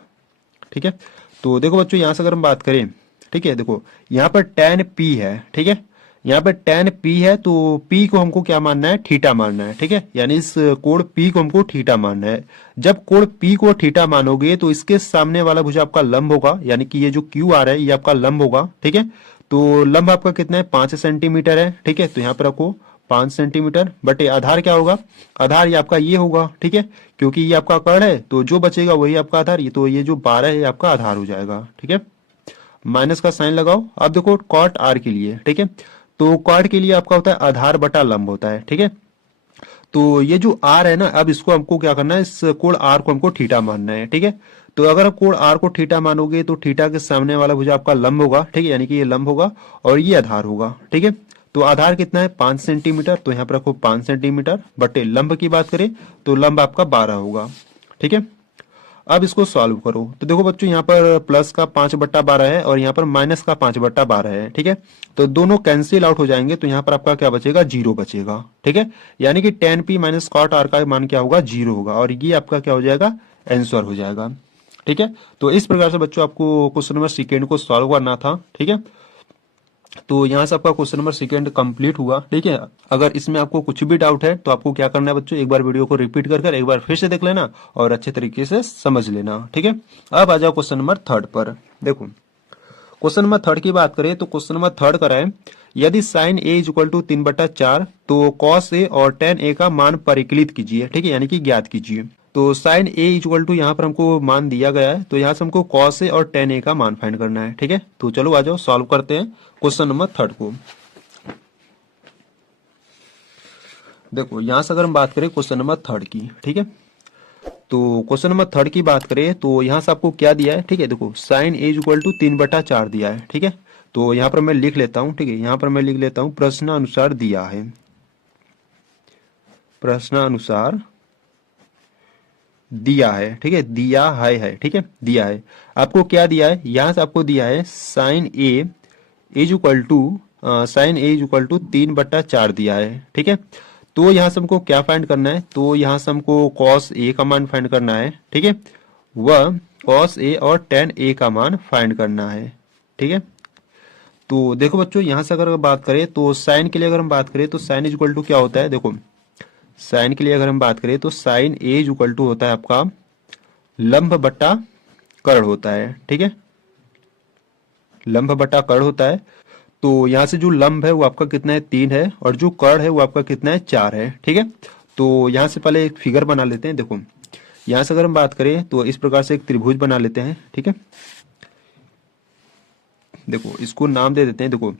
ठीक है, तो देखो बच्चों यहाँ से अगर हम बात करें, ठीक है, देखो यहाँ पर टेन पी है। ठीक है, यहाँ पे टेन पी है, तो पी को हमको क्या मानना है, थीटा मानना है। ठीक है, यानी इस कोण पी को हमको थीटा मानना है। जब कोण पी को थीटा मानोगे तो इसके सामने वाला भुजा आपका लंब होगा, यानी कि ये जो क्यू आर है ये आपका लंब होगा। ठीक है, तो लंब आपका कितना है, 5 सेंटीमीटर है। ठीक है, तो यहाँ पर रखो 5 सेंटीमीटर बटे आधार क्या होगा, आधार ये आपका ये होगा। ठीक है, क्योंकि ये आपका कर्ण है तो जो बचेगा वही आपका आधार, ये तो ये जो 12 है आपका आधार हो जाएगा। ठीक है, माइनस का साइन लगाओ। अब देखो कॉट आर के लिए, ठीक है, तो कॉट के लिए आपका होता है आधार बटा लंब होता है। ठीक है, तो ये जो आर है ना, अब इसको हमको क्या करना है, इस कोण आर को हमको थीटा मानना है, ठीक है। तो अगर आप कोण आर को थीटा मानोगे तो थीटा के सामने वाला भुजा आपका लंब होगा, ठीक है, यानी कि ये लंब होगा और ये आधार होगा, ठीक है। तो आधार कितना है 5 सेंटीमीटर, तो यहाँ पर रखो 5 सेंटीमीटर बटे लंब की बात करें तो लंब आपका 12 होगा, ठीक है। अब इसको सॉल्व करो तो देखो बच्चों, यहाँ पर प्लस का 5/12 है और यहाँ पर माइनस का 5/12 है, ठीक है। तो दोनों कैंसिल आउट हो जाएंगे, तो यहाँ पर आपका क्या बचेगा, 0 बचेगा, ठीक है। यानी कि tan p minus cot R का मान क्या होगा, 0 होगा और ये आपका क्या हो जाएगा, आंसर हो जाएगा, ठीक है। तो इस प्रकार से बच्चों आपको क्वेश्चन नंबर सेकेंड को सॉल्व करना था, ठीक है। तो यहाँ से आपका क्वेश्चन नंबर सेकेंड कंप्लीट हुआ, ठीक है। अगर इसमें आपको कुछ भी डाउट है तो आपको क्या करना है बच्चों, एक बार वीडियो को रिपीट कर एक बार फिर से देख लेना और अच्छे तरीके से समझ लेना, ठीक है। अब आ जाओ क्वेश्चन नंबर थर्ड पर। देखो क्वेश्चन नंबर थर्ड की बात करें तो क्वेश्चन नंबर थर्ड कराए, यदि sine A is equal to 3/4 तो कॉस ए और टेन ए का मान परिकलित कीजिए, ठीक है, यानी कि ज्ञात कीजिए। तो साइन ए इक्वल टू यहाँ पर हमको मान दिया गया है, तो यहाँ से हमको कॉस ए और टेन ए का मान फाइंड करना है, ठीक है। तो चलो आ जाओ सॉल्व करते हैं क्वेश्चन नंबर थर्ड को। देखो यहाँ से अगर हम बात करें क्वेश्चन नंबर थर्ड की, ठीक है, तो क्वेश्चन नंबर थर्ड की बात करें तो यहाँ से आपको क्या दिया है, ठीक है। देखो साइन ए इक्वल टू 3/4 दिया है, ठीक है। तो यहाँ पर मैं लिख लेता हूँ, ठीक है, यहाँ पर मैं लिख लेता हूँ प्रश्नानुसार दिया है, प्रश्नानुसार दिया है, ठीक है, दिया है, ठीक है, दिया है। आपको क्या दिया है, यहां से आपको दिया है sine A is equal to 3/4 दिया है, ठीक है। तो यहां से हमको क्या फाइंड करना है, तो यहां से हमको कॉस ए का मान फाइंड करना है, ठीक है, वह कॉस ए और टेन ए का मान फाइंड करना है, ठीक है। तो देखो बच्चों यहां से अगर बात करें तो साइन के लिए अगर हम बात करें तो साइन इज इक्वल टू क्या होता है, देखो साइन के लिए अगर हम बात करें तो sine A is equal to होता है आपका लंब बट्टा कर्ण होता है, ठीक है, लंब बट्टा कर्ण होता है। तो यहां से जो लंब है वो आपका कितना है 3 है और जो कर्ण है वो आपका कितना है 4 है, ठीक है। तो यहां से पहले एक फिगर बना लेते हैं। देखो यहां से अगर हम बात करें तो इस प्रकार से एक त्रिभुज बना लेते हैं, ठीक है। देखो इसको नाम दे देते हैं, देखो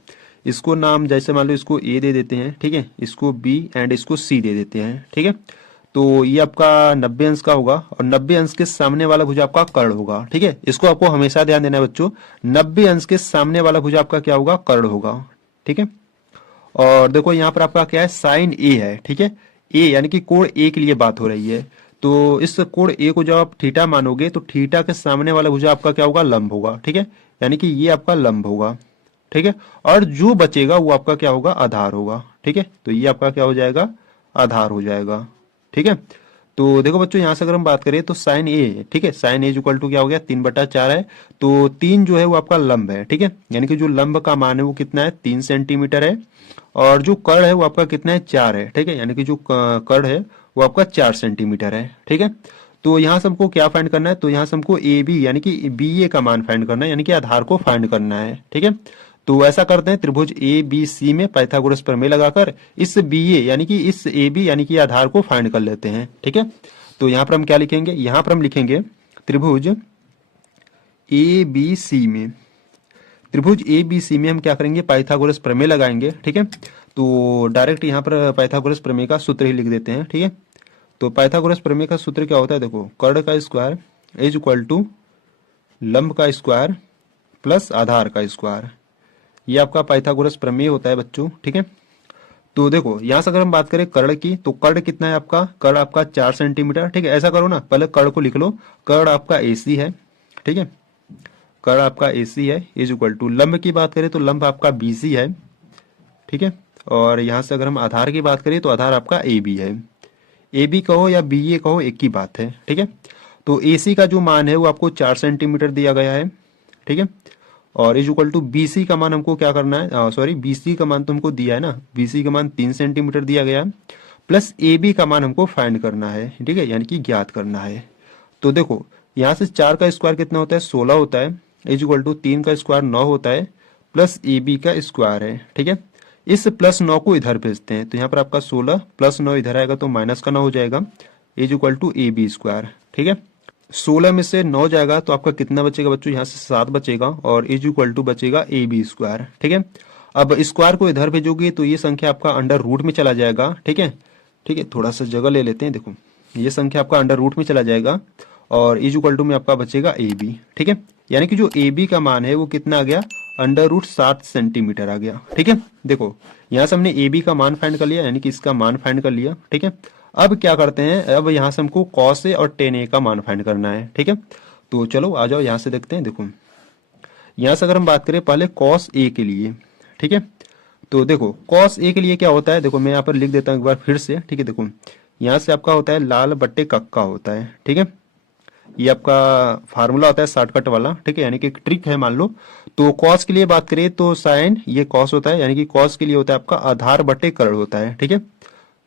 इसको नाम जैसे मान लो इसको ए दे देते हैं, ठीक है, इसको बी एंड इसको सी दे देते हैं, ठीक है। तो ये आपका 90 अंश का होगा और 90 अंश के सामने वाला भुजा आपका कर्ण होगा, ठीक है। इसको आपको हमेशा ध्यान देना है बच्चों, 90 अंश के सामने वाला भुजा आपका क्या होगा, कर्ण होगा, ठीक है। और देखो यहाँ पर आपका क्या है, साइन ए है, ठीक है, ए यानी कि कोण ए के लिए बात हो रही है। तो इस कोण ए को जब आप थीटा मानोगे तो थीटा के सामने वाला भुजा आपका क्या होगा, लंब होगा, ठीक है, यानी कि ये आपका लंब होगा, ठीक है। और जो बचेगा वो आपका क्या होगा, आधार होगा, ठीक है। तो ये आपका क्या हो जाएगा, आधार हो जाएगा, ठीक है। तो देखो बच्चों यहाँ से अगर हम बात करें तो साइन ए, ठीक है, साइन ए इक्वल टू क्या हो गया 3/4 है। तो 3 जो है वो आपका लंब है, ठीक है, यानी कि जो लंब का मान है वो कितना है 3 सेंटीमीटर है और जो कर्ण है वो आपका कितना है 4 है, ठीक है, यानी कि जो कर्ण है वो आपका 4 सेंटीमीटर है, ठीक है। तो यहाँ से हमको क्या फाइंड करना है, तो यहाँ से हमको ए बी यानी कि बी ए का मान फाइंड करना है, यानी कि आधार को फाइंड करना है, ठीक है। तो ऐसा करते हैं, त्रिभुज ए बी सी में पाइथागोरस प्रमेय लगाकर इस बी ए यानी कि इस ए बी यानी कि आधार को फाइंड कर लेते हैं, ठीक है। तो यहाँ पर हम क्या लिखेंगे, यहाँ पर हम लिखेंगे त्रिभुज ए बी सी में, त्रिभुज ए बी सी में हम क्या करेंगे, पाइथागोरस प्रमेय लगाएंगे, ठीक है। तो डायरेक्ट यहाँ पर पाइथागोरस प्रमेय का सूत्र ही लिख देते हैं, ठीक है। तो पाइथागोरस प्रमेय का सूत्र क्या होता है, देखो कर्ण का स्क्वायर इज इक्वल टू लंब का स्क्वायर प्लस आधार का स्क्वायर, ये आपका पाइथागोरस प्रमेय होता है बच्चों, ठीक है। तो देखो यहाँ से अगर हम बात करें कर्ण की तो कर्ण कितना है आपका, कर्ण आपका 4 सेंटीमीटर, ठीक है। ऐसा करो ना, पहले कर्ण को लिख लो, कर्ण आपका एसी है, ठीक है, कर्ण आपका एसी है इज इक्वल टू लंब की बात करें तो लंब आपका बीसी है, ठीक है। और यहाँ से अगर हम आधार की बात करें तो आधार आपका ए बी है, ए बी कहो या बी ए कहो एक ही बात है, ठीक है। तो एसी का जो मान है वो आपको 4 सेंटीमीटर दिया गया है, ठीक है। और इज इक्वल टू बीसी का मान हमको क्या करना है, सॉरी बीसी का मान तो हमको दिया है ना, बीसी का मान 3 सेंटीमीटर दिया गया है, प्लस ए बी का मान हमको फाइंड करना है, ठीक है, यानी कि ज्ञात करना है। तो देखो यहाँ से 4 का स्क्वायर कितना होता है 16 होता है, इज इक्वल टू 3 का स्क्वायर 9 होता है, प्लस ए बी का स्क्वायर है, ठीक है। इस प्लस 9 को इधर भेजते हैं तो यहाँ पर आपका 16 प्लस 9 इधर आएगा तो माइनस का 9 हो जाएगा, is equal to A B square, ठीक है। 16 में से 9 जाएगा तो आपका कितना बचेगा बच्चों, यहाँ से 7 बचेगा और इज इक्वल टू बचेगा ए बी स्क्वायर, ठीक है। अब स्क्वायर को इधर भेजोगे तो ये संख्या आपका अंडर रूट में चला जाएगा, ठीक है। ठीक है, थोड़ा सा जगह ले लेते हैं। देखो ये संख्या आपका अंडर रूट में चला जाएगा और इज इक्वल टू में आपका बचेगा ए बी। ठीक है, यानी कि जो ए बी का मान है वो कितना आ गया, अंडर रूट 7 सेंटीमीटर आ गया। ठीक है, देखो यहाँ से हमने ए बी का मान फाइंड कर लिया, यानी कि इसका मान फाइंड कर लिया। ठीक है, अब क्या करते हैं, अब यहाँ से हमको कॉस ए और टेन ए का मान फाइंड करना है। ठीक है, तो चलो आ जाओ यहाँ से देखते हैं। देखो यहाँ से अगर हम बात करें पहले कॉस ए के लिए, ठीक है, तो देखो कॉस ए के लिए क्या होता है, देखो मैं यहाँ पर लिख देता हूँ एक बार फिर से। ठीक है, देखो यहाँ से आपका होता है लाल बट्टे कक्का होता है। ठीक है, ये आपका फार्मूला होता है शॉर्टकट वाला। ठीक है, यानी कि एक ट्रिक है मान लो। तो कॉस के लिए बात करें तो साइन ये कॉस होता है, यानी कि कॉस के लिए होता है आपका आधार बट्टे कर्ण होता है। ठीक है,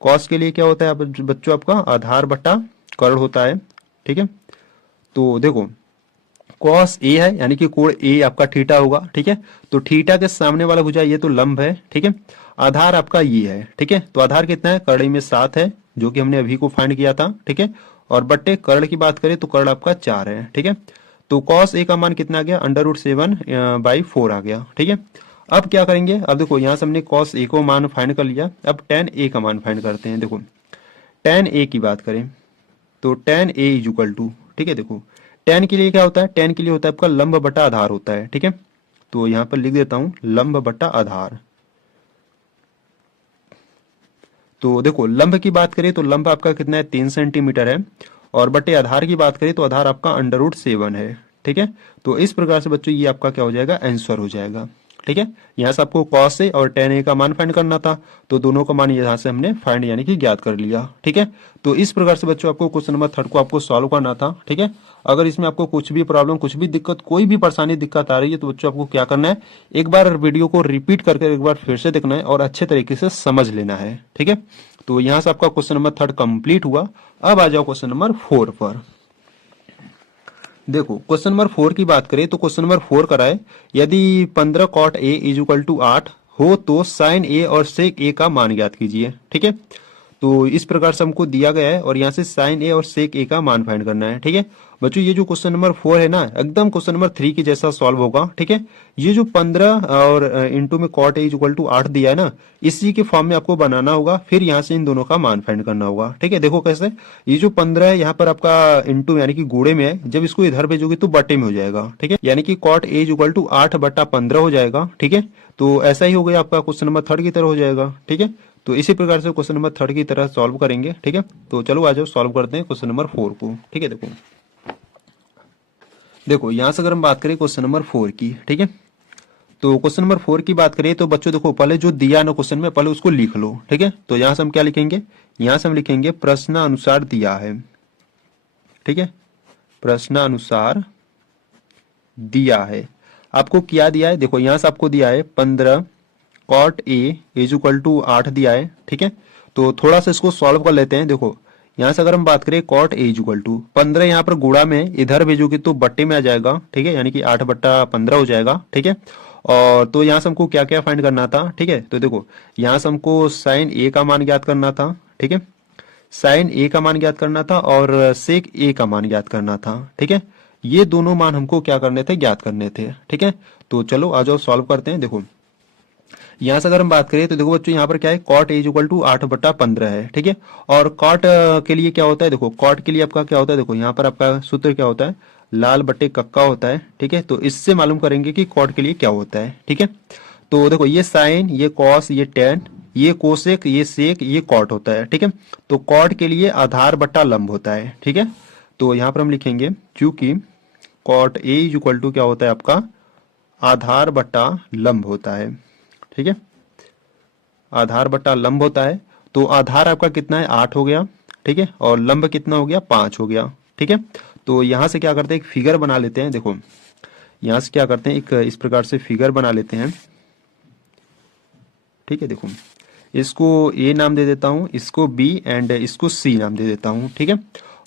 कॉस के लिए क्या होता है बच्चों, आपका आधार बट्टा कर्ण होता है। ठीक है, तो देखो कॉस ए है, यानी कि कोण ए आपका थीटा होगा। ठीक है, तो थीटा के सामने वाला भुजा ये तो लंब है। ठीक है, आधार आपका ये है। ठीक है, तो आधार कितना है, कर्ण में 7 है, जो कि हमने अभी को फाइंड किया था। ठीक है, और बट्टे कर्ण की बात करें तो कर्ण आपका 4 है। ठीक है, तो कॉस ए का मान कितना आ गया, अंडर रूट 7/4 आ गया। ठीक है, अब क्या करेंगे, अब देखो यहाँ से हमने कॉस ए को मान फाइंड कर लिया, अब टेन ए का मान फाइंड करते हैं। देखो टेन ए की बात करें तो tan A is equal to, ठीक है, देखो टेन के लिए क्या होता है, टेन के लिए होता है आपका लंब बटा आधार होता है। ठीक है, तो यहां पर लिख देता हूं लंब बटा आधार। तो देखो लंब की बात करें तो लंब आपका कितना है, 3 सेंटीमीटर है, और बटे आधार की बात करें तो आधार आपका अंडर रूट 7 है। ठीक है, तो इस प्रकार से बच्चों ये आपका क्या हो जाएगा, आंसर हो जाएगा। ठीक है, यहाँ से आपको कॉस ए और टेन ए का मान फाइंड करना था, तो दोनों का मान यहाँ से हमने फाइंड यानी कि ज्ञात कर लिया। ठीक है, तो इस प्रकार से बच्चों आपको क्वेश्चन नंबर 3 को आपको सॉल्व करना था। ठीक है, अगर इसमें आपको कुछ भी प्रॉब्लम, कुछ भी दिक्कत, कोई भी परेशानी दिक्कत आ रही है तो बच्चों आपको क्या करना है, एक बार वीडियो को रिपीट करके एक बार फिर से देखना है और अच्छे तरीके से समझ लेना है। ठीक है, तो यहाँ से आपका क्वेश्चन नंबर 3 कंप्लीट हुआ। अब आ जाओ क्वेश्चन नंबर 4 पर। देखो क्वेश्चन नंबर 4 की बात करें तो क्वेश्चन नंबर 4 कराए, यदि 15 cot A is equal to 8 हो तो साइन ए और सेक ए का मान ज्ञात कीजिए। ठीक है, तो इस प्रकार से हमको दिया गया है और यहाँ से साइन ए और सेक ए का मान फाइंड करना है। ठीक है बच्चों, ये जो क्वेश्चन नंबर 4 है ना, एकदम क्वेश्चन नंबर 3 के जैसा सॉल्व होगा। ठीक है, ये जो 15 और इंटू में cot A is equal to 8 दिया है ना, इसी के फॉर्म में आपको बनाना होगा, फिर यहाँ से इन दोनों का मान फाइंड करना होगा। ठीक है, देखो कैसे, ये जो 15 है यहाँ पर आपका इंटू यानी कि गुणे में है, जब इसको इधर भेजोगे तो बटे में हो जाएगा। ठीक है, यानी कि cot A is equal to 8/15 हो जाएगा। ठीक है, तो ऐसा ही हो गया आपका क्वेश्चन नंबर 3 की तरह हो जाएगा। ठीक है, तो इसी प्रकार से क्वेश्चन नंबर 3 की तरह सॉल्व करेंगे। ठीक है, तो चलो आ जाओ सॉल्व करते हैं क्वेश्चन नंबर 4 को। ठीक है, देखो यहां से अगर हम बात करें क्वेश्चन नंबर 4 की, ठीक है, तो क्वेश्चन नंबर 4 की बात करें तो बच्चों देखो पहले जो दिया ना क्वेश्चन में, पहले उसको लिख लो। ठीक है, तो यहां से हम क्या लिखेंगे, यहां से हम लिखेंगे प्रश्नानुसार दिया है। ठीक है, प्रश्नानुसार दिया है, आपको क्या दिया है, देखो यहां से आपको दिया है 15 cot A is equal to 8 दिया है। ठीक है, तो थोड़ा सा इसको सॉल्व कर लेते हैं। देखो यहां से अगर हम बात करें cot A is equal to 15, यहाँ पर गुणा में इधर भेजोगे तो बट्टे में आ जाएगा। ठीक है, यानी कि 8/15 हो जाएगा। ठीक है, और तो यहाँ से हमको क्या क्या फाइंड करना था। ठीक है, तो देखो यहाँ से हमको साइन ए का मान ज्ञात करना था। ठीक है, साइन ए का मान ज्ञात करना था और सेक ए का मान ज्ञात करना था। ठीक है, ये दोनों मान हमको क्या करने थे, ज्ञात करने थे। ठीक है, तो चलो आ जाओ सॉल्व करते हैं। देखो यहां से अगर हम बात करें तो देखो बच्चों यहाँ पर क्या है, cot A is equal to 8/15 है। ठीक है, और कॉट के लिए क्या होता है, देखो कॉट के लिए आपका क्या होता है, देखो यहाँ पर आपका सूत्र क्या होता है, लाल बट्टे कक्का होता है। ठीक है, तो इससे मालूम करेंगे कि कॉट के लिए क्या होता है। ठीक है, तो देखो ये साइन, ये कॉस, ये टेन, ये कोसेक, ये सेक, ये कॉट होता है। ठीक है, तो कॉट के लिए आधार बट्टा लंब होता है। ठीक है, तो यहाँ पर हम लिखेंगे क्योंकि cot A is equal to क्या होता है आपका आधार बट्टा लंब होता है। ठीक है, आधार बट्टा लंब होता है, तो आधार आपका कितना है, 8 हो गया। ठीक है, और लंब कितना हो गया, 5 हो गया। ठीक है, तो यहां से क्या करते हैं, एक फिगर बना लेते हैं। देखो यहां से क्या करते हैं, एक इस प्रकार से फिगर बना लेते हैं। ठीक है, देखो इसको ए नाम दे देता हूं, इसको बी एंड इसको सी नाम दे देता हूं। ठीक है,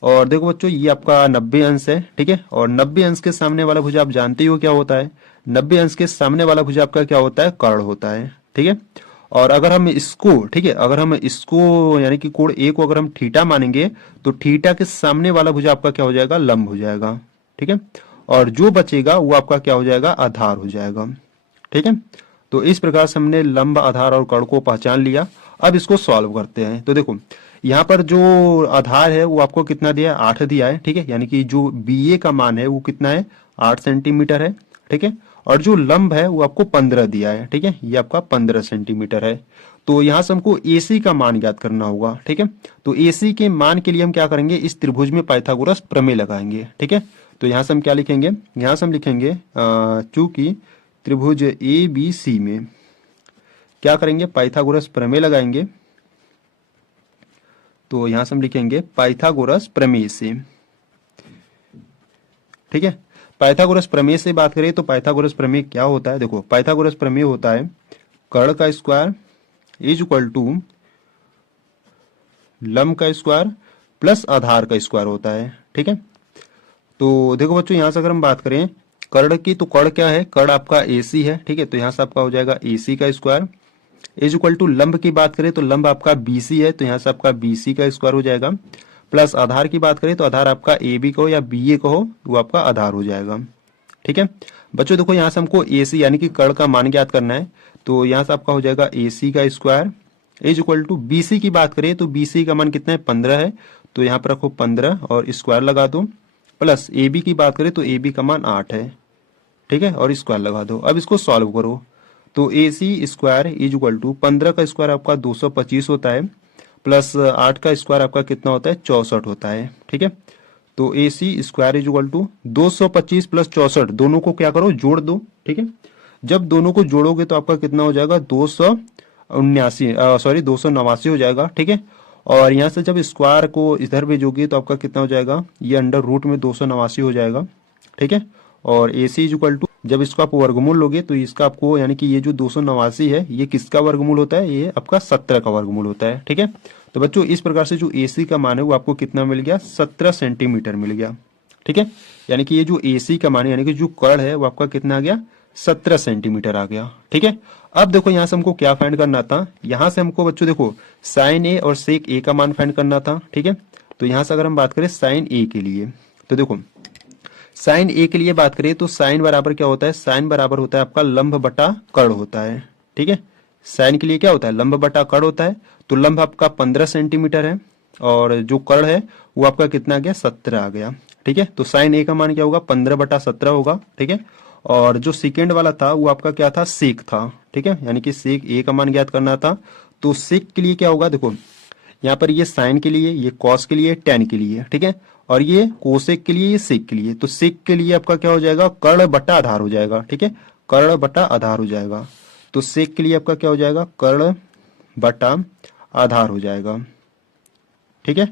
और देखो बच्चों ये आपका 90 अंश है। ठीक है, और 90 अंश के सामने वाला भुजा आप जानते ही हो क्या होता है, 90 अंश के सामने वाला भुजा आपका क्या होता है, कर्ण होता है। ठीक है, और अगर हम इसको, ठीक है, अगर हम इसको यानी कि कोण ए को अगर हम थीटा मानेंगे तो थीटा के सामने वाला भुजा आपका क्या हो जाएगा, लंब हो जाएगा। ठीक है, और जो बचेगा वो आपका क्या हो जाएगा, आधार हो जाएगा। ठीक है, तो इस प्रकार से हमने लंब, आधार और कर्ण को पहचान लिया। अब इसको सॉल्व करते हैं। तो देखो यहाँ पर जो आधार है वो आपको कितना दिया है, 8 दिया है, ठीक है। यानी कि जो बी ए का मान है वो कितना है, 8 सेंटीमीटर है, ठीक है। और जो लंब है वो आपको 15 दिया है, ठीक है, ये आपका 15 सेंटीमीटर है। तो यहाँ से हमको AC का मान ज्ञात करना होगा, ठीक है। तो AC के मान के लिए हम क्या करेंगे, इस त्रिभुज में पाइथागोरस प्रमेय लगाएंगे, ठीक है। तो यहाँ से हम क्या लिखेंगे, यहाँ से हम लिखेंगे चूंकि त्रिभुज ABC में क्या करेंगे, पाइथागोरस प्रमेय लगाएंगे। तो यहां से हम लिखेंगे पाइथागोरस प्रमेय से, ठीक है। पाइथागोरस प्रमेय से बात करें तो पाइथागोरस प्रमेय क्या होता है, देखो पाइथागोरस प्रमेय होता है कर्ण का स्क्वायर इज इक्वल टू लंब का स्क्वायर प्लस आधार का स्क्वायर होता है, ठीक है। तो देखो बच्चों, यहां से अगर हम बात करें कर्ण की, तो कर्ण क्या है, कर्ण आपका AC है, ठीक है। तो यहां से आपका हो जाएगा AC का स्क्वायर इज इक्वल टू लंब की बात करें तो लंब आपका BC है, तो यहां से आपका BC का स्क्वायर हो जाएगा, प्लस आधार की बात करें तो आधार आपका AB को या BA को हो वो आपका आधार हो जाएगा, ठीक है। बच्चों देखो यहां से हमको AC यानी कि कर्ण का मान ज्ञात करना है। तो यहां से आपका हो जाएगा AC का square is equal to BC की बात करें तो BC का मान कितना है, 15 है। तो यहाँ पर रखो 15 और स्क्वायर लगा दो, प्लस AB की बात करें तो AB का मान 8 है, ठीक है, और स्क्वायर लगा दो। अब इसको सॉल्व करो तो AC square is equal to 15 का स्क्वायर आपका 225 होता है, प्लस 8 का स्क्वायर आपका कितना होता है, 64 होता है, ठीक है। तो AC square is equal to 225 plus 64, दोनों को क्या करो, जोड़ दो, ठीक है। जब दोनों को जोड़ोगे तो आपका कितना हो जाएगा, 289 हो जाएगा, ठीक है। और यहाँ से जब स्क्वायर को इधर भेजोगे तो आपका कितना हो जाएगा, ये अंडर रूट में 289 हो जाएगा, ठीक है। और AC इज इक्वल टू जब इसको आप वर्गमूल लोगे तो इसका आपको यानी कि ये जो 289 है ये किसका वर्गमूल होता है, ये आपका 17 का वर्गमूल होता है, ठीक है। तो बच्चों इस प्रकार से जो AC का मान है वो आपको कितना मिल गया, 17 सेंटीमीटर मिल गया, ठीक है। यानी कि ये जो AC का मान है यानी कि जो कर्ण है वो आपका कितना आ गया, 17 सेंटीमीटर आ गया, ठीक है। अब देखो यहाँ से हमको क्या फाइंड करना था, यहाँ से हमको बच्चों देखो साइन A और सेक A का मान फाइंड करना था, ठीक है। तो यहाँ से अगर हम बात करें साइन A के लिए तो देखो साइन A के लिए बात करें तो साइन बराबर क्या होता है, साइन बराबर होता है आपका लंब बटा कर्ण होता है, ठीक है। साइन के लिए क्या होता है, लंब बटा कर्ण होता है। तो लंब आपका 15 सेंटीमीटर है और जो कर्ण है वो आपका कितना आ गया, 17 आ गया, ठीक है। तो साइन A का मान क्या होगा, 15/17 होगा, ठीक है। और जो सेकेंड वाला था वो आपका क्या था, सेक था, ठीक है। यानी कि सेक A का मान ज्ञात करना था। तो सेक के लिए क्या होगा, देखो यहाँ पर ये साइन के लिए, ये कॉस के लिए, टेन के लिए, ठीक है। और ये कोसेक के लिए, ये सेक के लिए। तो सेक के लिए आपका क्या हो जाएगा, कर्ण बटा आधार हो जाएगा, ठीक है, कर्ण बटा आधार हो जाएगा। तो सेक के लिए आपका क्या हो जाएगा, कर्ण बटा आधार हो जाएगा, ठीक है।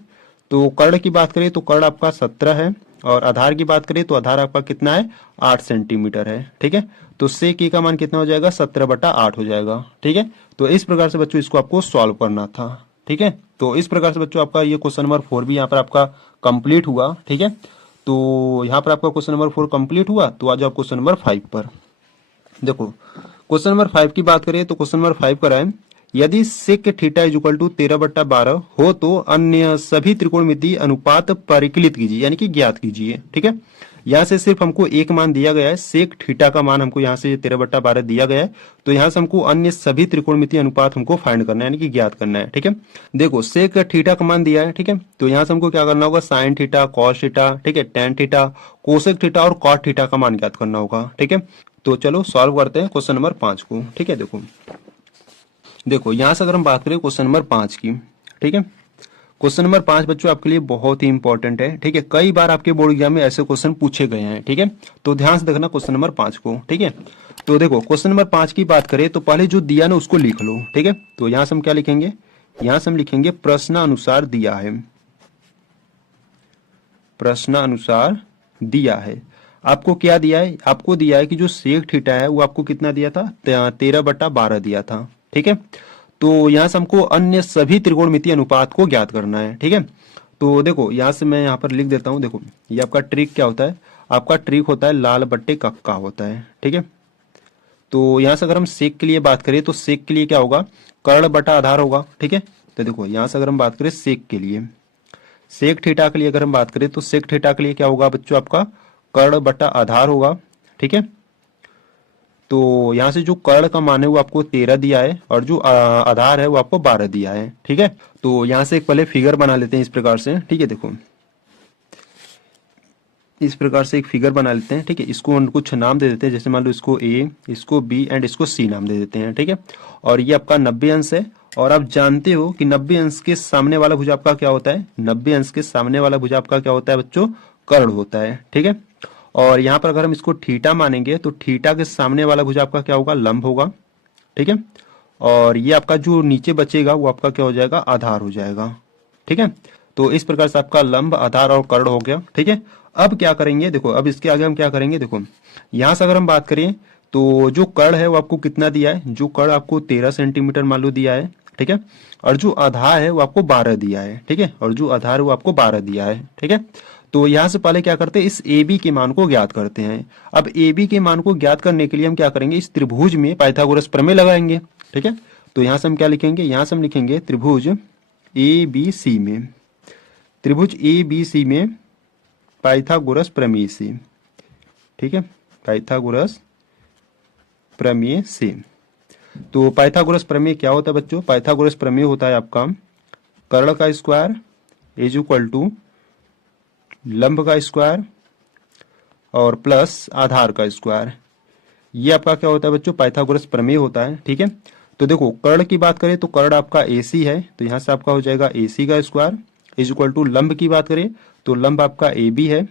तो कर्ण की बात करें तो कर्ण आपका 17 है और आधार की बात करें तो आधार आपका कितना है, 8 सेंटीमीटर है, ठीक है। तो सेक A का मान कितना हो जाएगा, 17/8 हो जाएगा, ठीक है। तो इस प्रकार से बच्चों इसको आपको सॉल्व करना था, ठीक है। तो इस प्रकार से बच्चों आपका ये क्वेश्चन नंबर 4 भी यहाँ पर आपका कंप्लीट हुआ, ठीक है। तो यहाँ पर आपका क्वेश्चन नंबर 4 कंप्लीट हुआ। तो आज आप क्वेश्चन नंबर 5 पर देखो। क्वेश्चन नंबर 5 की बात करें तो क्वेश्चन नंबर 5 पर है, यदि sec theta is equal to 13/12 हो तो अन्य सभी त्रिकोणमितीय अनुपात परिकलित कीजिए, यानी कि ज्ञात कीजिए, ठीक है। यहाँ से सिर्फ हमको एक मान दिया गया है, सेक थीटा का मान हमको यहाँ से 13/12 दिया गया है। तो यहाँ से हमको अन्य सभी त्रिकोणमितीय अनुपात हमको फाइंड करना है, यानी कि ज्ञात करना है, ठीक है। देखो सेक थीटा का मान दिया है, ठीक है। तो यहाँ से हमको क्या करना होगा, साइन थीटा, कॉस थीटा, ठीक है, टेन थीटा, कोसेक थीटा और कॉट थीटा का मान ज्ञात करना होगा, ठीक है। तो चलो सॉल्व करते हैं क्वेश्चन नंबर 5 को, ठीक है। देखो यहां से अगर हम बात करें क्वेश्चन नंबर 5 की, ठीक है। क्वेश्चन नंबर 5 बच्चों आपके लिए बहुत ही इंपॉर्टेंट है, ठीक है। कई बार आपके बोर्ड एग्जाम में ऐसे क्वेश्चन पूछे गए हैं, ठीक है। तो ध्यान से देखना क्वेश्चन नंबर 5 को, ठीक है। तो देखो क्वेश्चन नंबर 5 की बात करें तो पहले जो दिया ना उसको लिख लो, ठीक है। तो यहां से हम क्या लिखेंगे, यहां से हम लिखेंगे प्रश्नानुसार दिया है, प्रश्नानुसार दिया है। आपको क्या दिया है, आपको दिया है कि जो सेक थीटा है वो आपको कितना दिया था, 13/12 दिया था, ठीक है। तो यहां से हमको अन्य सभी त्रिकोणमितीय अनुपात को ज्ञात करना है, ठीक है। तो देखो यहां से मैं यहां पर लिख देता हूं, देखो ये आपका ट्रिक क्या होता है, आपका ट्रिक होता है लाल बट्टे कक्का होता है, ठीक है। तो यहां से अगर हम सेक के लिए बात करें तो सेक के लिए क्या होगा, कर्ण बटा आधार होगा, ठीक है। तो देखो यहां से अगर हम बात करें सेक के लिए, सेक थीटा के लिए अगर हम बात करें तो सेक थीटा के लिए क्या होगा बच्चों, आपका कर्ण बटा आधार होगा, ठीक है। तो यहाँ से जो कर्ण का मान है वो आपको 13 दिया है और जो आधार है वो आपको 12 दिया है। ठीक है, तो यहाँ से एक पहले फिगर बना लेते हैं इस प्रकार से। ठीक है, देखो इस प्रकार से एक फिगर बना लेते हैं। ठीक है, इसको हम कुछ नाम दे देते हैं, जैसे मान लो इसको ए, इसको बी एंड इसको सी नाम दे देते हैं। ठीक है, और ये आपका 90 अंश है और आप जानते हो कि 90 अंश के सामने वाला भुजा आपका क्या होता है, 90 अंश के सामने वाला भुजा आपका क्या होता है बच्चों, कर्ण होता है। ठीक है, और यहाँ पर अगर हम इसको थीटा मानेंगे तो थीटा के सामने वाला भुजा आपका क्या होगा, लंब होगा। ठीक है, और ये आपका जो नीचे बचेगा वो आपका क्या हो जाएगा, आधार हो जाएगा। ठीक है, तो इस प्रकार से आपका लंब, आधार और कर्ण हो गया। ठीक है, अब क्या करेंगे, देखो अब इसके आगे हम क्या करेंगे, देखो यहां से अगर हम बात करें तो जो कर्ण है वो आपको कितना दिया है, जो कर्ण आपको 13 सेंटीमीटर मान लो दिया है। ठीक है, और जो आधार है वो आपको 12 दिया है। ठीक है, और जो आधार है वो आपको 12 दिया है। ठीक है, तो यहां से पहले क्या करते हैं, इस ए बी के मान को ज्ञात करते हैं। अब ए बी के मान को ज्ञात करने के लिए हम क्या करेंगे, इस त्रिभुज में पाइथागोरस प्रमेय लगाएंगे। ठीक है, तो यहां से हम क्या लिखेंगे, यहां से हम लिखेंगे त्रिभुज ए बी सी में, त्रिभुज ए बी सी में पाइथागोरस प्रमेय से। ठीक है, पाइथागोरस प्रमेय से। तो पाइथागोरस प्रमेय क्या होता है बच्चों, पाइथागोरस प्रमेय होता है आपका कर्ण का स्क्वायर इज इक्वल टू लंब का स्क्वायर और प्लस आधार का स्क्वायर। ये आपका क्या होता है बच्चों, पाइथागोरस प्रमेय होता है। ठीक है, तो देखो कर्ण की बात करें तो कर्ण आपका AC है, तो यहां से आपका हो जाएगा AC का स्क्वायर इज इक्वल टू लंब की बात करें तो लंब आपका AB है।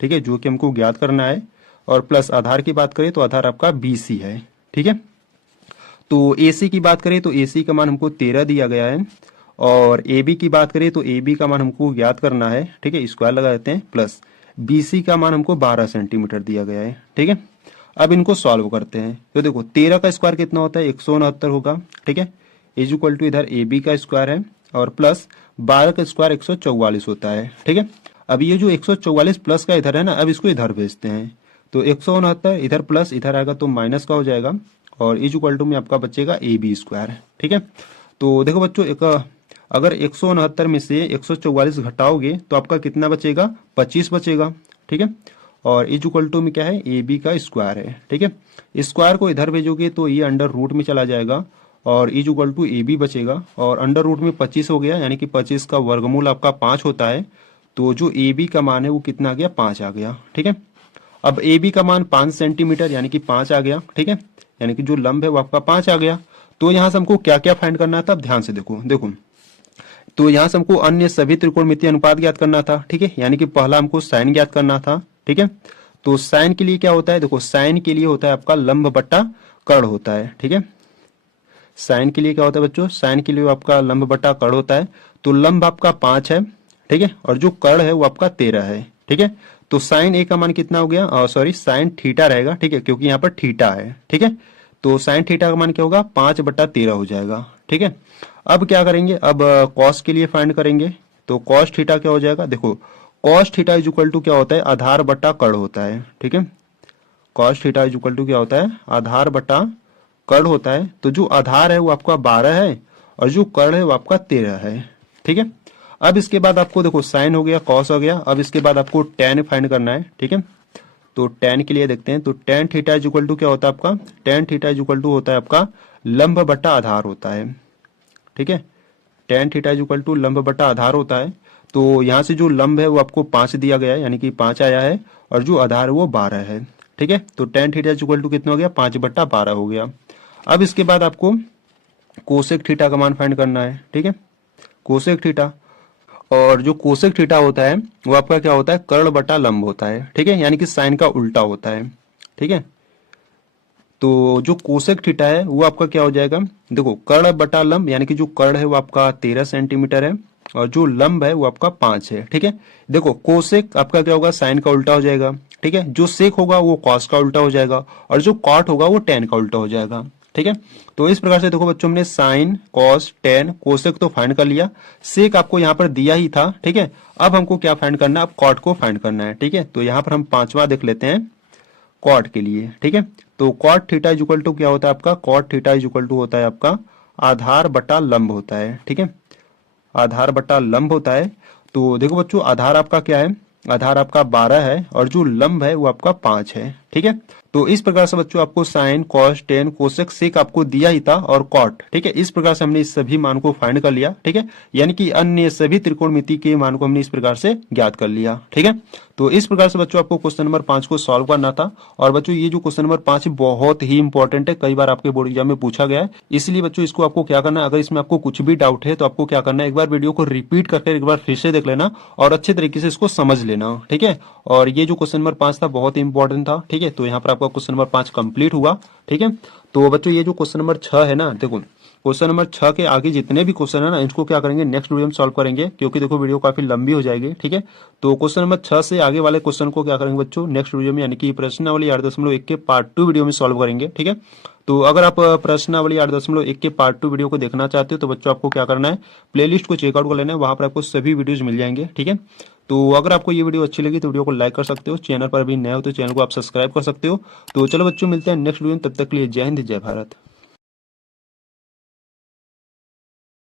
ठीक है, जो कि हमको ज्ञात करना है, और प्लस आधार की बात करें तो आधार आपका BC है। ठीक है, तो AC की बात करें तो AC का मान हमको 13 दिया गया है, और AB की बात करें तो AB का मान हमको ज्ञात करना है। ठीक है, स्क्वायर लगा देते हैं, प्लस BC का मान हमको 12 सेंटीमीटर दिया गया है। ठीक है, अब इनको सॉल्व करते हैं तो देखो 13 का स्क्वायर कितना होता है, 169 होगा। ठीक है, इज इक्वल टू इधर AB का स्क्वायर है और प्लस 12 का स्क्वायर 144 होता है। ठीक है, अब ये जो 144 प्लस का इधर है ना, अब इसको इधर भेजते हैं, तो 169 इधर प्लस इधर आएगा तो माइनस का हो जाएगा, और इज इक्वल टू में आपका बचेगा AB स्क्वायर। ठीक है, तो देखो बच्चों अगर 169 में से 144 घटाओगे तो आपका कितना बचेगा, 25 बचेगा। ठीक है, और इज इक्वल टू में क्या है, AB का स्क्वायर है। ठीक है, स्क्वायर को इधर भेजोगे तो ये अंडर रूट में चला जाएगा और इज इक्वल टू AB बचेगा, और अंडर रूट में 25 हो गया, यानी कि 25 का वर्गमूल आपका 5 होता है, तो जो AB का मान है वो कितना आ गया, 5 आ गया। ठीक है, अब AB का मान 5 सेंटीमीटर यानी कि 5 आ गया। ठीक है, यानी कि जो लंब है वो आपका 5 आ गया। तो यहां से हमको क्या क्या फाइंड करना था, ध्यान से देखो तो यहां से हमको अन्य सभी त्रिकोणमितीय अनुपात ज्ञात करना था। ठीक है, यानी कि पहला हमको साइन ज्ञात करना था। ठीक है, तो साइन के लिए क्या होता है, देखो साइन के लिए होता है आपका लंब बट्टा कर्ण होता है। ठीक है, साइन के लिए क्या होता है बच्चों, साइन के लिए आपका लंब बट्टा कर्ण होता है। तो लंब आपका 5 है। ठीक है, और जो कर्ण है वो आपका 13 है। ठीक है, तो साइन ए का मान कितना हो गया, सॉरी साइन थीटा रहेगा। ठीक है, क्योंकि यहाँ पर थीटा है। ठीक है, तो साइन थीटा का मान क्या होगा, 5/13 हो जाएगा। ठीक है, अब क्या करेंगे, अब कॉस के लिए फाइंड करेंगे, तो कॉस थीटा क्या हो जाएगा, देखो cos theta is equal to क्या होता है, आधार बट्टा कर्ण होता है। ठीक है, cos theta is equal to क्या होता है, आधार बट्टा कर्ण होता है। तो जो आधार है वो आपका 12 है और जो कर्ण है वो आपका 13 है। ठीक है, अब इसके बाद आपको देखो साइन हो गया, कॉस हो गया, अब इसके बाद आपको टेन फाइंड करना है। ठीक है, तो टेन के लिए देखते हैं, तो tan theta is equal to क्या होता है आपका, tan theta is equal to होता है आपका लंब बट्टा आधार होता है। ठीक है, tan theta is equal to लंब बट्टा आधार होता है। तो यहाँ से जो लंब है वो आपको 5 दिया गया है, यानी कि 5 आया है, और जो आधार है वो 12 है। ठीक है, तो tan theta is equal to कितना हो गया, 5/12 हो गया। अब इसके बाद आपको कोसेक थीटा का मान फाइंड करना है। ठीक है, कोसेक थीटा, और जो कोसेक थीटा होता है वो आपका क्या होता है, कर्ण बटा लंब होता है। ठीक है, यानी कि साइन का उल्टा होता है। ठीक है, तो जो कोसेक थीटा है वो आपका क्या हो जाएगा, देखो कर्ण बटा लंब, यानी कि जो कर्ण है वो आपका 13 सेंटीमीटर है और जो लंब है वो आपका 5 है। ठीक है, देखो कोसेक आपका क्या होगा, साइन का उल्टा हो जाएगा। ठीक है, जो सेक होगा वो कॉस का उल्टा हो जाएगा, और जो कॉट होगा वो टेन का उल्टा हो जाएगा। ठीक है, तो इस प्रकार से देखो बच्चों, हमने साइन, कॉस, टेन, कोसेक तो फाइंड कर लिया, सेक आपको यहाँ पर दिया ही था। ठीक है, अब हमको क्या फाइंड करना है, अब कॉट को फाइंड करना है। ठीक है, तो यहाँ पर हम 5वां देख लेते हैं कॉट के लिए। ठीक है, तो cot theta is equal to क्या होता है आपका, cot theta is equal to होता है आपका आधार बटा लंब होता है। ठीक है, आधार बटा लंब होता है। तो देखो बच्चों, आधार आपका क्या है, आधार आपका 12 है और जो लंब है वो आपका 5 है। ठीक है। तो इस प्रकार से बच्चों आपको साइन, कॉस, टेन, कोसेक, सेक आपको दिया ही था और कॉट, ठीक है। इस प्रकार से हमने इस सभी मान को फाइंड कर लिया, ठीक है। यानी कि अन्य सभी त्रिकोणमिति के मान को हमने इस प्रकार से ज्ञात कर लिया, ठीक है। तो इस प्रकार से बच्चों आपको क्वेश्चन नंबर 5 को सॉल्व करना था। और बच्चों ये जो क्वेश्चन नंबर 5 है बहुत ही इंपॉर्टेंट है, कई बार आपके बोर्ड एग्जाम में पूछा गया है। इसलिए बच्चों इसको आपको क्या करना है, अगर इसमें आपको कुछ भी डाउट है तो आपको क्या करना है, एक बार वीडियो को रिपीट करके एक बार फिर से देख लेना और अच्छे तरीके से इसको समझ लेना, ठीक है। और ये जो क्वेश्चन नंबर 5 था बहुत ही इंपॉर्टेंट था, ठीक है। तो यहाँ पर आपका क्वेश्चन नंबर 5 कंप्लीट हुआ, ठीक है। तो बच्चों ये जो क्वेश्चन नंबर 6 है ना, देखो क्वेश्चन नंबर 6 के आगे जितने भी क्वेश्चन है ना, इसको क्या करेंगे नेक्स्ट वीडियो में सॉल्व करेंगे, क्योंकि देखो वीडियो काफी लंबी हो जाएगी, ठीक है। तो क्वेश्चन नंबर 6 से आगे वाले क्वेश्चन को क्या करेंगे बच्चों नेक्स्ट वीडियो में, यानी कि प्रश्नावली 8.1 के पार्ट 2 वीडियो में सॉल्व करेंगे, ठीक है। तो अगर आप प्रश्नावली 8.1 के पार्ट 2 वीडियो को देखना चाहते हो तो बच्चों आपको क्या करना है, प्लेलिस्ट को चेकआउट कर लेना है, वहां पर आपको सभी वीडियोज मिल जाएंगे, ठीक है। तो अगर आपको ये वीडियो अच्छी लगी तो वीडियो को लाइक कर सकते हो, चैनल पर अभी नए हो तो चैनल को आप सब्सक्राइब कर सकते हो। तो चलो बच्चों मिलते हैं नेक्स्ट वीडियो में, तब तक के लिए जय हिंद जय भारत।